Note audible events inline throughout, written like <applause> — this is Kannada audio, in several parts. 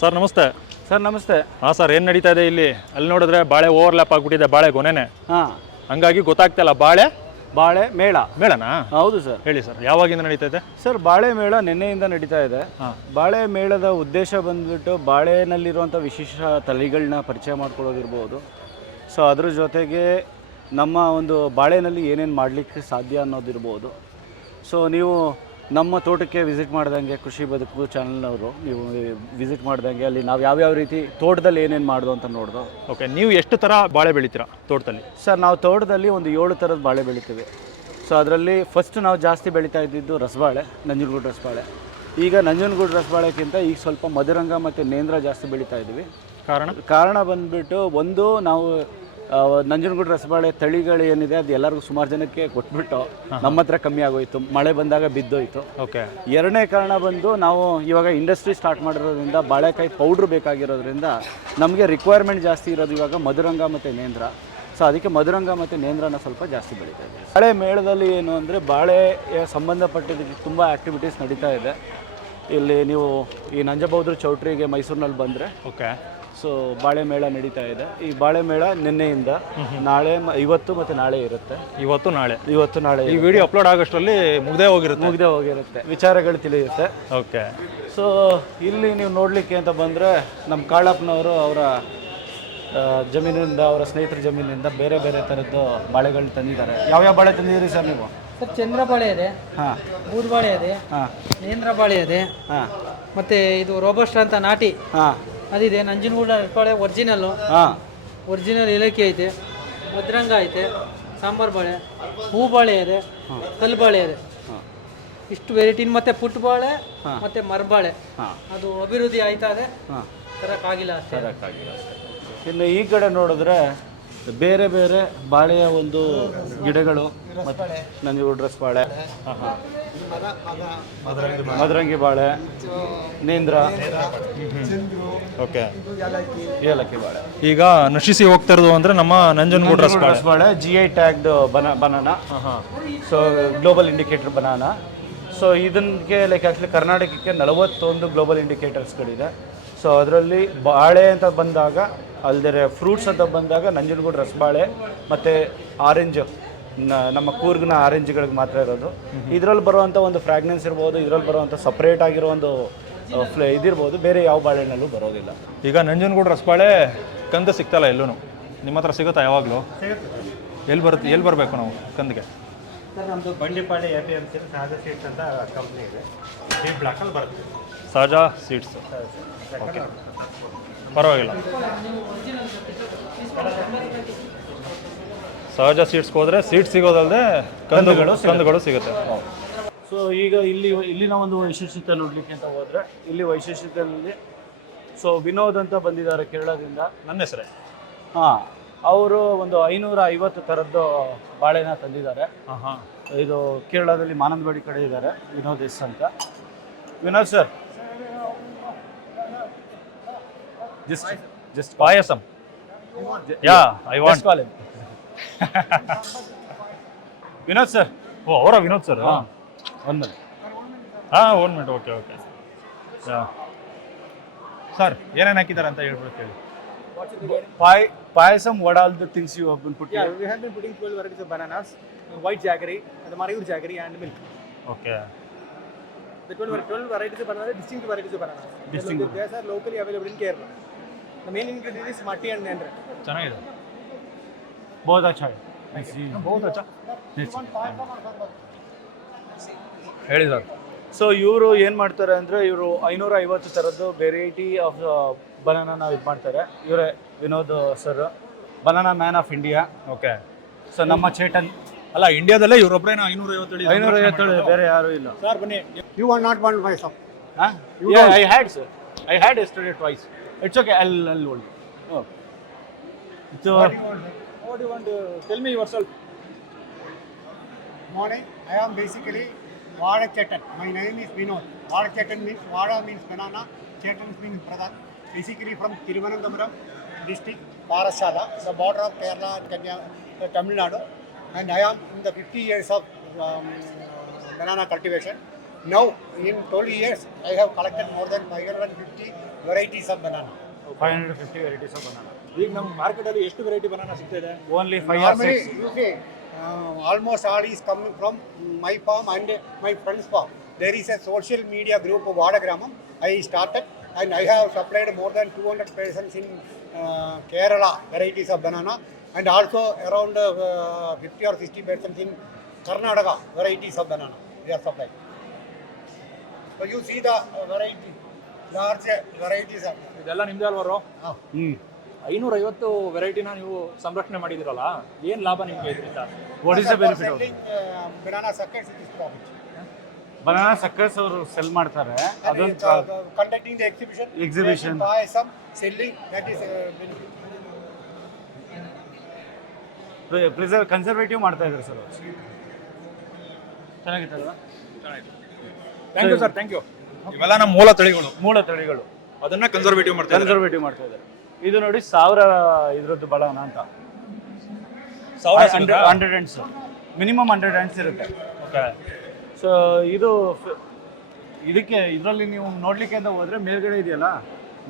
ಸರ್ ನಮಸ್ತೆ. ಸರ್ ನಮಸ್ತೆ. ಹಾಂ ಸರ್ ಏನು ನಡೀತಾ ಇದೆ ಇಲ್ಲಿ? ಅಲ್ಲಿ ನೋಡಿದ್ರೆ ಬಾಳೆ ಓವರ್ಲ್ಯಾಪ್ ಆಗಿಬಿಟ್ಟಿದೆ ಬಾಳೆ ಗೊನೆನೆ. ಹಾಂ. ಹಂಗಾಗಿ ಗೊತ್ತಾಗ್ತಿಲ್ಲ ಬಾಳೆ? ಬಾಳೆ ಮೇಳ. ಮೇಳನಾ? ಹೌದು ಸರ್. ಹೇಳಿ ಸರ್ ಯಾವಾಗಿಂದ ನಡೀತಾ ಇದೆ? ಸರ್ ಬಾಳೆ ಮೇಳ ನಿನ್ನೆಯಿಂದ ನಡೀತಾ ಇದೆ. ಹಾಂ. ಬಾಳೆ ಮೇಳದ ಉದ್ದೇಶ ಬಂದ್ಬಿಟ್ಟು ಬಾಳೆನಲ್ಲಿರುವಂಥ ವಿಶೇಷ ತಳಿಗಳನ್ನ ಪರಿಚಯ ಮಾಡ್ಕೊಳ್ಳೋದಿರ್ಬೋದು. ಸೊ ಅದ್ರ ಜೊತೆಗೆ ನಮ್ಮ ಒಂದು ಬಾಳೆನಲ್ಲಿ ಏನೇನು ಮಾಡಲಿಕ್ಕೆ ಸಾಧ್ಯ ಅನ್ನೋದಿರ್ಬೋದು. ಸೊ ನೀವು ನಮ್ಮ ತೋಟಕ್ಕೆ ವಿಸಿಟ್ ಮಾಡ್ದಂಗೆ ಕೃಷಿ ಬದುಕು ಚಾನಲ್ನವರು ನೀವು ವಿಸಿಟ್ ಮಾಡಿದಂಗೆ ಅಲ್ಲಿ ನಾವು ಯಾವ್ಯಾವ ರೀತಿ ತೋಟದಲ್ಲಿ ಏನೇನು ಮಾಡ್ದು ಅಂತ ನೋಡ್ದು. ಓಕೆ ನೀವು ಎಷ್ಟು ಥರ ಬಾಳೆ ಬೆಳಿತೀರಾ ತೋಟದಲ್ಲಿ? ಸರ್ ನಾವು ತೋಟದಲ್ಲಿ ಒಂದು ಏಳು ಥರದ ಬಾಳೆ ಬೆಳಿತೀವಿ. ಸೊ ಅದರಲ್ಲಿ ಫಸ್ಟ್ ನಾವು ಜಾಸ್ತಿ ಬೆಳೀತಾ ಇದ್ದಿದ್ದು ರಸಬಾಳೆ ನಂಜನಗೂಡು ರಸಬಾಳೆ. ಈಗ ನಂಜನಗೂಡು ರಸಬಾಳೆಕ್ಕಿಂತ ಈಗ ಸ್ವಲ್ಪ ಮಧುರಂಗ ಮತ್ತು ನೇಂದ್ರ ಜಾಸ್ತಿ ಬೆಳೀತಾ ಇದ್ದೀವಿ. ಕಾರಣ? ಕಾರಣ ಬಂದ್ಬಿಟ್ಟು ಒಂದು ನಾವು ನಂಜನಗೂಡು ರಸಬಾಳೆ ತಳಿಗಳು ಏನಿದೆ ಅದು ಎಲ್ಲರಿಗೂ ಸುಮಾರು ಜನಕ್ಕೆ ಕೊಟ್ಬಿಟ್ಟು ನಮ್ಮ ಹತ್ರ ಕಮ್ಮಿ ಆಗೋಯ್ತು. ಮಳೆ ಬಂದಾಗ ಬಿದ್ದೋಯ್ತು. ಓಕೆ. ಎರಡನೇ ಕಾರಣ ಬಂದು ನಾವು ಇವಾಗ ಇಂಡಸ್ಟ್ರಿ ಸ್ಟಾರ್ಟ್ ಮಾಡಿರೋದ್ರಿಂದ ಬಾಳೆಕಾಯಿ ಪೌಡ್ರ್ ಬೇಕಾಗಿರೋದ್ರಿಂದ ನಮಗೆ ರಿಕ್ವೈರ್ಮೆಂಟ್ ಜಾಸ್ತಿ ಇರೋದು ಇವಾಗ ಮಧುರಂಗ ಮತ್ತು ನೇಂದ್ರ. ಸೊ ಅದಕ್ಕೆ ಮಧುರಂಗ ಮತ್ತು ನೇಂದ್ರನ ಸ್ವಲ್ಪ ಜಾಸ್ತಿ ಬೆಳೀತಾ ಇದೆ ಬಾಳೆ ಮೇಳದಲ್ಲಿ ಏನು ಅಂದರೆ ಬಾಳೆ ಸಂಬಂಧಪಟ್ಟಿದ್ದಕ್ಕೆ ತುಂಬ ಆ್ಯಕ್ಟಿವಿಟೀಸ್ ನಡೀತಾ ಇದೆ. ಇಲ್ಲಿ ನೀವು ಈ ನಂಜಬೌದ್ರ ಚೌಟ್ರಿಗೆ ಮೈಸೂರಿನಲ್ಲಿ ಬಂದರೆ ಓಕೆ. ಸೊ ಬಾಳೆ ಮೇಳ ನಡೀತಾ ಇದೆ. ಈ ಬಾಳೆ ಮೇಳ ನಿನ್ನೆಯಿಂದ ನಾಳೆ ಮ- ಇವತ್ತು ಮತ್ತೆ ನಾಳೆ ಇರುತ್ತೆ. ಇವತ್ತು ನಾಳೆ. ಇವತ್ತು ನಾಳೆ ಈ ವಿಡಿಯೋ ಅಪ್ಲೋಡ್ ಆಗೋಷ್ಟರಲ್ಲಿ ಮುಗ್ದೇ ಹೋಗಿರುತ್ತೆ. ಮುಗ್ದೇ ಹೋಗಿರುತ್ತೆ. ವಿಚಾರಗಳು ತಿಳಿಯುತ್ತೆ. ಓಕೆ. ಸೊ ಇಲ್ಲಿ ನೀವು ನೋಡಲಿಕ್ಕೆ ಅಂತ ಬಂದರೆ ನಮ್ಮ ಕಾಳಪ್ಪನವರು ಅವರ ಆ, ಜಮೀನಿಂದ ಅವರ ಸ್ನೇಹಿತರ ಜಮೀನಿಂದ ಬೇರೆ ಬೇರೆ ಥರದ್ದು ಬಾಳೆಗಳು ತಂದಿದ್ದಾರೆ. ಯಾವ್ಯಾವ ಬಾಳೆ ತಂದಿದ್ದೀರಿ ಸರ್ ನೀವು? ಸರ್ ಚಂದ್ರ ಬಾಳೆ ಇದೆ. ಹಾಂ. ಬೂದ್ ಬಾಳೆ ಇದೆ. ಹಾಂ. ನೇಂದ್ರ ಬಾಳೆ ಇದೆ. ಹಾಂ. ಮತ್ತೆ ಇದು ರೋಬಸ್ಟ್ ಅಂತ ನಾಟಿ. ಹಾಂ. ಅದಿದೆ ನಂಜನಗೂಡ ಬಾಳೆ ಒರಿಜಿನಲ್ಲು ಹಾಂ. ಒರಿಜಿನಲ್ ಏಲಕ್ಕಿ ಐತೆ ಮದ್ರಂಗ ಐತೆ ಸಾಂಬಾರು ಬಾಳೆ ಹೂ ಬಾಳೆ ಇದೆ ಕಲ್ಲು ಬಾಳೆ ಇದೆ. ಇಷ್ಟು ವೆರೈಟಿ ಮತ್ತೆ ಫುಟ್ಬಾಳೆ ಬಾಳೆ ಮತ್ತೆ ಮರಬಾಳೆ ಅದು ಅಭಿವೃದ್ಧಿ ಆಯ್ತಾ ಇದೆ? ತರಕ್ಕಾಗಿಲ್ಲ ಅಷ್ಟೇ. ಇನ್ನು ಈ ಕಡೆ ನೋಡಿದ್ರೆ ಬೇರೆ ಬೇರೆ ಬಾಳೆಯ ಒಂದು ಗಿಡಗಳು ಮತ್ತು ನಂಜನಗೂಡು ಡ್ರೆಸ್ ಬಾಳೆ. ಮದರಂಗಿ ಬಾಳೆ. ನೇಂದ್ರ. ಓಕೆ. ಏಲಕ್ಕಿ. ಬಾಳೆ. ಈಗ ನಶಿಸಿ ಹೋಗ್ತಾ ಇರೋದು ಅಂದ್ರೆ ನಮ್ಮ ನಂಜನಗೂಡು ರಸ ಬಾಳೆ. ಜಿ ಐ ಟ್ಯಾಗ್ಡ್ ಬನ banana. So global indicator banana. So ಇದಕ್ಕೆ ಲೈಕ್ ಆ್ಯಕ್ಚುಲಿ ಕರ್ನಾಟಕಕ್ಕೆ ನಲವತ್ತೊಂದು ಗ್ಲೋಬಲ್ ಇಂಡಿಕೇಟರ್ಸ್ಗಳಿದೆ ಸೊ ಅದರಲ್ಲಿ ಬಾಳೆ ಅಂತ ಬಂದಾಗ ಅಲ್ಲದೆ ಫ್ರೂಟ್ಸ್ ಅಂತ ಬಂದಾಗ ನಂಜನಗೂಡು ರಸಬಾಳೆ ಮತ್ತು ಆರೆಂಜ್ ನಮ್ಮ ಕೂರ್ಗ್ನ ಆರೆಂಜ್ಗಳಿಗೆ ಮಾತ್ರ ಇರೋದು. ಇದರಲ್ಲಿ ಬರುವಂಥ ಒಂದು ಫ್ರಾಗ್ನೆನ್ಸ್ ಇರ್ಬೋದು ಇದರಲ್ಲಿ ಬರುವಂಥ ಸಪ್ರೇಟ್ ಆಗಿರೋ ಒಂದು ಫ್ಲೇ ಇದಿರ್ಬೋದು. ಬೇರೆ ಯಾವ ಬಾಳೆನಲ್ಲೂ ಬರೋದಿಲ್ಲ. ಈಗ ನಂಜನಗೂಡು ರಸಬಾಳೆ ಕಂದ ಸಿಗ್ತಲ್ಲ ಎಲ್ಲೂ ನಿಮ್ಮ ಹತ್ರ ಸಿಗುತ್ತಾ ಯಾವಾಗಲೂ? ಎಲ್ಲಿ ಬರುತ್ತೆ ಎಲ್ಲಿ ಬರಬೇಕು ನಾವು ಕಂದಿಗೆ? ಸರ್ ನಮ್ಮದು Bandipalya A P M C ಸಾಜಾ ಸೀಟ್ಸ್ ಅಂತ ಕಂಪ್ನಿ ಇದೆ. ಈ ಬ್ಲಾಕಲ್ಲಿ ಬರುತ್ತೆ. ಸಾಜಾ ಸೀಡ್ಸ್ ಓಕೆ ಪರವಾಗಿಲ್ಲ. ಸಹಜ ಸೀಟ್ಸ್ಗೆ ಹೋದ್ರೆ ಸೀಟ್ ಸಿಗೋದಲ್ಲದೆ ಕಂದುಗಳು ಕಂದುಗಳು ಸಿಗುತ್ತೆ. ಸೊ ಈಗ ಇಲ್ಲಿ ಇಲ್ಲಿನ ಒಂದು ವೈಶಿಷ್ಟ್ಯತೆ ನೋಡಲಿಕ್ಕೆ ಅಂತ ಹೋದ್ರೆ ಇಲ್ಲಿ ವೈಶಿಷ್ಟ್ಯತೆಯಲ್ಲಿ ಸೊ ವಿನೋದ್ ಅಂತ ಬಂದಿದ್ದಾರೆ ಕೇರಳದಿಂದ. ನನ್ನ ಹೆಸರೇ. ಹಾಂ ಅವರು ಒಂದು ಐನೂರ ಐವತ್ತು ಥರದ್ದು ಬಾಳೆನ ತಂದಿದ್ದಾರೆ. ಇದು ಕೇರಳದಲ್ಲಿ ಮಾನಂದವಾಡಿ ಕಡೆ ಇದ್ದಾರೆ ವಿನೋದ್ ಎಸ್ ಅಂತ. Vinod sir. Just just payasam. Yeah I want call <laughs> Vinod sir? ಓ ಅವರ ವಿನೋದ್ ಸರ್? ಒನ್ ಮಿನಿಟ್ ಹಾಂ one minute okay okay sir ಏನೇನು ಹಾಕಿದ್ದಾರೆ ಅಂತ ಹೇಳ್ಬೋದು ಕೇಳಿ ಪಾಯ್ ಪಾಯಸಮ್ ವಡಾಲ್ದು ತಿನ್ಸಿ ಒಬ್ಬನ್ ಪುಟ್ಟಿ you have been putting 12 varieties of bananas white jaggery ಅದು Marayoor jaggery and milk okay the 12 or 12 varieties of bananas distinct varieties of bananas distinct based locally available in Kerala the main ingredient is ಮಟ್ಟಿ ಅಂಡ್ ಅಂದ್ರೆ ಚೆನ್ನಾಗಿದೆ. बहुत अच्छा है ಬಹುತ್ ಅಚ್ಚ ಹೇಳಿ ಸರ್ ಸೊ ಇವರು ಏನು ಮಾಡ್ತಾರೆ ಅಂದರೆ ಇವರು ಐನೂರ ಐವತ್ತು ಥರದ್ದು ವೆರೈಟಿ ಆಫ್ ಬನಾನ ಇದು ಮಾಡ್ತಾರೆ ಇವರೇ Vinod sir banana man of India okay so ನಮ್ಮ ಚೇತನ್ ಅಲ್ಲ ಇಂಡಿಯಾದಲ್ಲೇ ಇವ್ರೊಬ್ಬರೇನ ಐನೂರ ಐವತ್ತೇಳು ಐನೂರ ಐವತ್ತೇಳು ಬೇರೆ ಯಾರೂ ಇಲ್ಲ Sir, Bunny, you are not one myself. ಹಾಂ I had sir I had yesterday twice it's okay all all old ಇದು What do you want to tell me yourself? Morning. I am basically Vada Chetan. My name is Vinod. Vada Chetan means Vada means banana. Chetan means brother. Basically from Tiruvananthapuram district, Parashala, the border of Kerala and Kenya, uh, Tamil Nadu. And I am in the 50 years of um, banana cultivation. Now, in 12 years, I have collected more than 550 varieties of banana. 550 varieties of banana. ಈಗ ನಮ್ಮ ಮಾರ್ಕೆಟಲ್ಲಿ ಎಷ್ಟು variety banana ಸಿಗ್ತಿದೆ only almost all is coming from my farm and my friends farm there is a social media group ವಾಡ ಗ್ರಾಮಂ I started and I have supplied more than two hundred persons in Kerala varieties of banana and also around fifty or sixty percent in Karnataka varieties of banana we are supply you see the variety large varieties of ಇದೆಲ್ಲ ನಿಮ್ದೇ ಅಲ್ವರು ಹಾಂ. ಐನೂರ ಐವತ್ತು ವೆರೈಟಿನ ನೀವು ಸಂರಕ್ಷಣೆ ಮಾಡಿದಿರಲ್ಲ ಏನು ಲಾಭ ನಿಮಗೆ ಇದರಿಂದ? What is the benefit of uh, banana suckers, it is profit. Banana suckers ಅವರು ಸೆಲ್ ಮಾಡ್ತಾರೆ. And ಅದೊಂದು uh, conducting the exhibition. Exhibition. Payasam, selling, that is uh, benefit. Preserve conservative ಮಾಡ್ತಾ ಇದ್ದಾರೆ sir ಚೆನ್ನಾಗಿತ್ತಲ್ವಾ? Thank you sir thank you ಇವೆಲ್ಲ ನಮ್ಮ ಮೂಲ ತಳಿಗಳು. ಮೂಲ ತಳಿಗಳು. ಅದನ್ನ ಕನ್ಸರ್ವೇಟಿವ್ ಮಾಡ್ತಾರೆ ಕನ್ಸರ್ವೇಟಿವ್ ಮಾಡ್ತಾ ಇದ್ದಾರೆ. ಇದು ನೋಡಿ ಸಾವಿರ ಇದ್ರದ್ದು ಬಳವನ ಅಂತ. ಸಾವಿರ hundred hands minimum hundred hands ಇರುತ್ತೆ. ಓಕೆ. ಸೊ ಇದು ಇದಕ್ಕೆ ಇದರಲ್ಲಿ ನೀವು ನೋಡ್ಲಿಕ್ಕೆ ಅಂತ ಹೋದ್ರೆ ಮೇಲ್ಗಡೆ ಇದೆಯಲ್ಲ?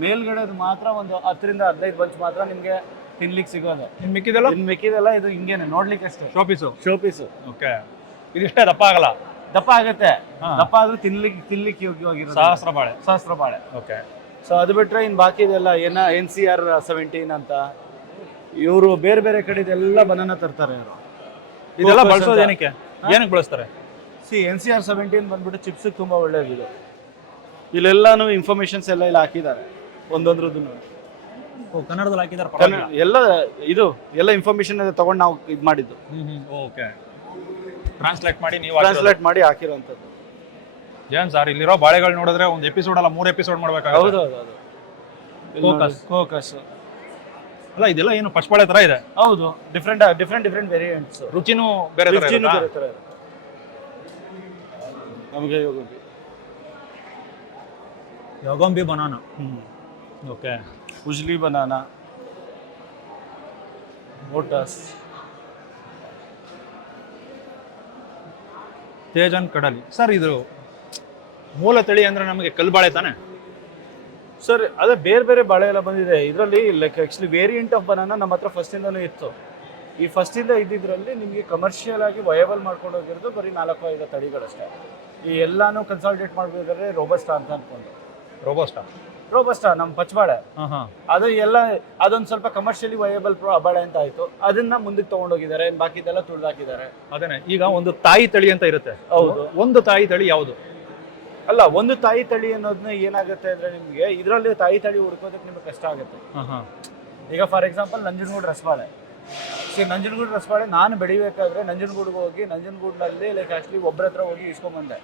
ಮೇಲ್ಗಡೆದು ಮಾತ್ರ ಒಂದು ಹತ್ತರಿಂದ ಹದಿನೈದು ಬಂಚ್ ಮಾತ್ರ ನಿಮಗೆ ತಿನ್ಲಿಕ್ಕೆ ಸಿಗೋದು. ನಿಮ್ ಮಿಕ್ಕಿದೆಲ್ಲ? ಇನ್ನು ಮಿಕ್ಕಿದೆಲ್ಲ ಇದು ಹಿಂಗೇನೆ ನೋಡ್ಲಿಕ್ಕೆ ಅಷ್ಟೇ. ಶೋಪೀಸು ಶೋ ಪೀಸು ಓಕೆ ಇದಿಷ್ಟೇ ದಪ್ಪ ಆಗಲ್ಲ? ದಪ್ಪ ಆಗುತ್ತೆ. ದಪ್ಪ ಆದ್ರೂ ತಿನ್ಲಿಕ್ಕೆ ತಿನ್ಲಿಕ್ಕೆ ಯೋಗ್ಯವಾಗಿರೋ ಸಹಸ್ರ ಬಾಳೆ. ಸಹಸ್ರ ಬಾಳೆ. ಓಕೆ. ಸೊ ಅದು ಬಿಟ್ರೆ ಇನ್ನು ಬಾಕಿ ಇದೆಲ್ಲ ಏನ ಎನ್ ಸಿ ಆರ್ ಸೆವೆಂಟೀನ್ ಅಂತ. ಇವರು ಬೇರೆ ಬೇರೆ ಕಡೆ ಇದೆಲ್ಲ ಬನಾನ ತರ್ತಾರೆ ಇವರು. ಇದೆಲ್ಲ ಬಳಸೋದು ಏನಕ್ಕೆ? ಏನಕ್ಕೆ ಬಳಸ್ತಾರೆ? C N C R seventeen ಬಂದ್ಬಿಟ್ಟು ಚಿಪ್ಸಿಗೆ ತುಂಬ ಒಳ್ಳೇದಿದೆ ಇಲ್ಲೆಲ್ಲಾನು ಇನ್ಫಾರ್ಮೇಶನ್ಸ್ ಎಲ್ಲ ಇಲ್ಲಿ ಹಾಕಿದ್ದಾರೆ. ಒಂದೊಂದ್ರದ್ದು ಕನ್ನಡದಲ್ಲಿ ಹಾಕಿದ್ದಾರೆ ಎಲ್ಲ ಇದು ಎಲ್ಲ ಇನ್ಫಾರ್ಮೇಶನ್ ತಗೊಂಡು ನಾವು ಇದು ಮಾಡಿದ್ದು. ಓಕೆ. ಟ್ರಾನ್ಸ್ಲೇಟ್ ಮಾಡಿ ನೀವು ಟ್ರಾನ್ಸ್ಲೇಟ್ ಮಾಡಿ ಹಾಕಿರೋಂಥದ್ದು ಏನ್ ಸರ್ ಇಲ್ಲಿರೋ ಬಾಳೆಗಳು ನೋಡಿದ್ರೆ ಒಂದು ಎಪಿಸೋಡ್ ಅಲ್ಲ ಮೂರು ಎಪಿಸೋಡ್ ಮಾಡ್ಬೇಕಾಗುತ್ತೆ. ಹೌದು ಹೌದು ಹೌದು. Focus. ಕೋಕಸ್ ಅಲ್ಲ ಇದೆಲ್ಲ ಏನು ಪಚ್ಚಬಾಳೆ ತರ ಇದೆ? ಹೌದು. ಡಿಫ್ರೆಂಟ್ ಡಿಫ್ರೆಂಟ್ ಡಿಫ್ರೆಂಟ್ ವೇರಿಯಂಟ್ಸ್ ರುಚಿನೂ ಬೇರೆ ತರ ರುಚಿನೂ ಇರುತ್ತಾ? ಬೇರೆ ಥರ ಇದೆ. ನಮಗೆ ಯೋಗಂಬಿ. ಬನಾನ ಓಕೆ ಉಜ್ಲಿ ಬನಾನಾ ಓಟಸ್ ತೇಜನ್ ಕಡಲಿ. ಸರ್ ಇದು ಮೂಲ ತಳಿ ಅಂದ್ರೆ ನಮಗೆ ಕಲ್ಬಾಳೆ ತಾನೆ? ಸರ್ ಅದೇ ಬೇರೆ ಬೇರೆ ಬಾಳೆ ಎಲ್ಲ ಬಂದಿದೆ. ಇದರಲ್ಲಿ like actually variant of banana ನಮ್ಮ ಹತ್ರ ಫಸ್ಟಿಂದನೂ ಇತ್ತು. ಈ ಫಸ್ಟಿಂದ ಇದ್ದಿದ್ರಲ್ಲಿ ನಿಮಗೆ ಕಮರ್ಷಿಯಲ್ ಆಗಿ ವಯಬಲ್ ಮಾಡ್ಕೊಂಡು ಹೋಗಿರೋದು ಬರೀ ನಾಲ್ಕು ಐದು ತಳಿಗಳಷ್ಟೇ. ಈ ಎಲ್ಲಾನು ಕನ್ಸಾಲ್ಟೇಟ್ ಮಾಡ್ಬೇಕಾದ್ರೆ ರೋಬಸ್ಟಾ ಅಂತ ಅನ್ಕೊಂಡು. ರೋಬಸ್ಟಾ ರೋಬಸ್ಟಾ ನಮ್ಮ ಪಚ್ಚಬಾಳೆ ಹಾ ಹಾ. ಅದು ಎಲ್ಲ ಅದೊಂದು ಸ್ವಲ್ಪ ಕಮರ್ಷಿಯಲಿ ವಯಬಲ್ ಬಾಳೆ ಅಂತ ಆಯ್ತು. ಅದನ್ನ ಮುಂದಕ್ಕೆ ತಗೊಂಡೋಗಿದ್ದಾರೆ ಬಾಕಿದೆಲ್ಲ ತುಳಿದಾಕಿದ್ದಾರೆ ಅದೇನೆ ಈಗ ಒಂದು ತಾಯಿ ತಳಿ ಅಂತ ಇರುತ್ತೆ. ಹೌದು. ಒಂದು ತಾಯಿ ತಳಿ ಯಾವುದು? ಅಲ್ಲ ಒಂದು ತಾಯಿ ತಳಿ ಅನ್ನೋದನ್ನ ಏನಾಗುತ್ತೆ ಅಂದ್ರೆ ನಿಮಗೆ ಇದರಲ್ಲಿ ತಾಯಿ ತಳಿ ಹುಡ್ಕೋದಕ್ಕೆ ನಿಮಗೆ ಕಷ್ಟ ಆಗುತ್ತೆ. ಈಗ ಫಾರ್ ಎಕ್ಸಾಂಪಲ್ ನಂಜನಗೂಡು ರಸಬಾಳೆ. ಸೊ ನಂಜನಗೂಡು ರಸಬಾಳೆ ನಾನು ಬೆಳಿಬೇಕಾದ್ರೆ ನಂಜನಗೂಡಿಗೆ ಹೋಗಿ ನಂಜನಗೂಡಿನಲ್ಲಿ ಲೈಕ್ ಆಕ್ಚುಲಿ ಒಬ್ಬರ ಹತ್ರ ಹೋಗಿ ಇಸ್ಕೊಂಬಂದೆ.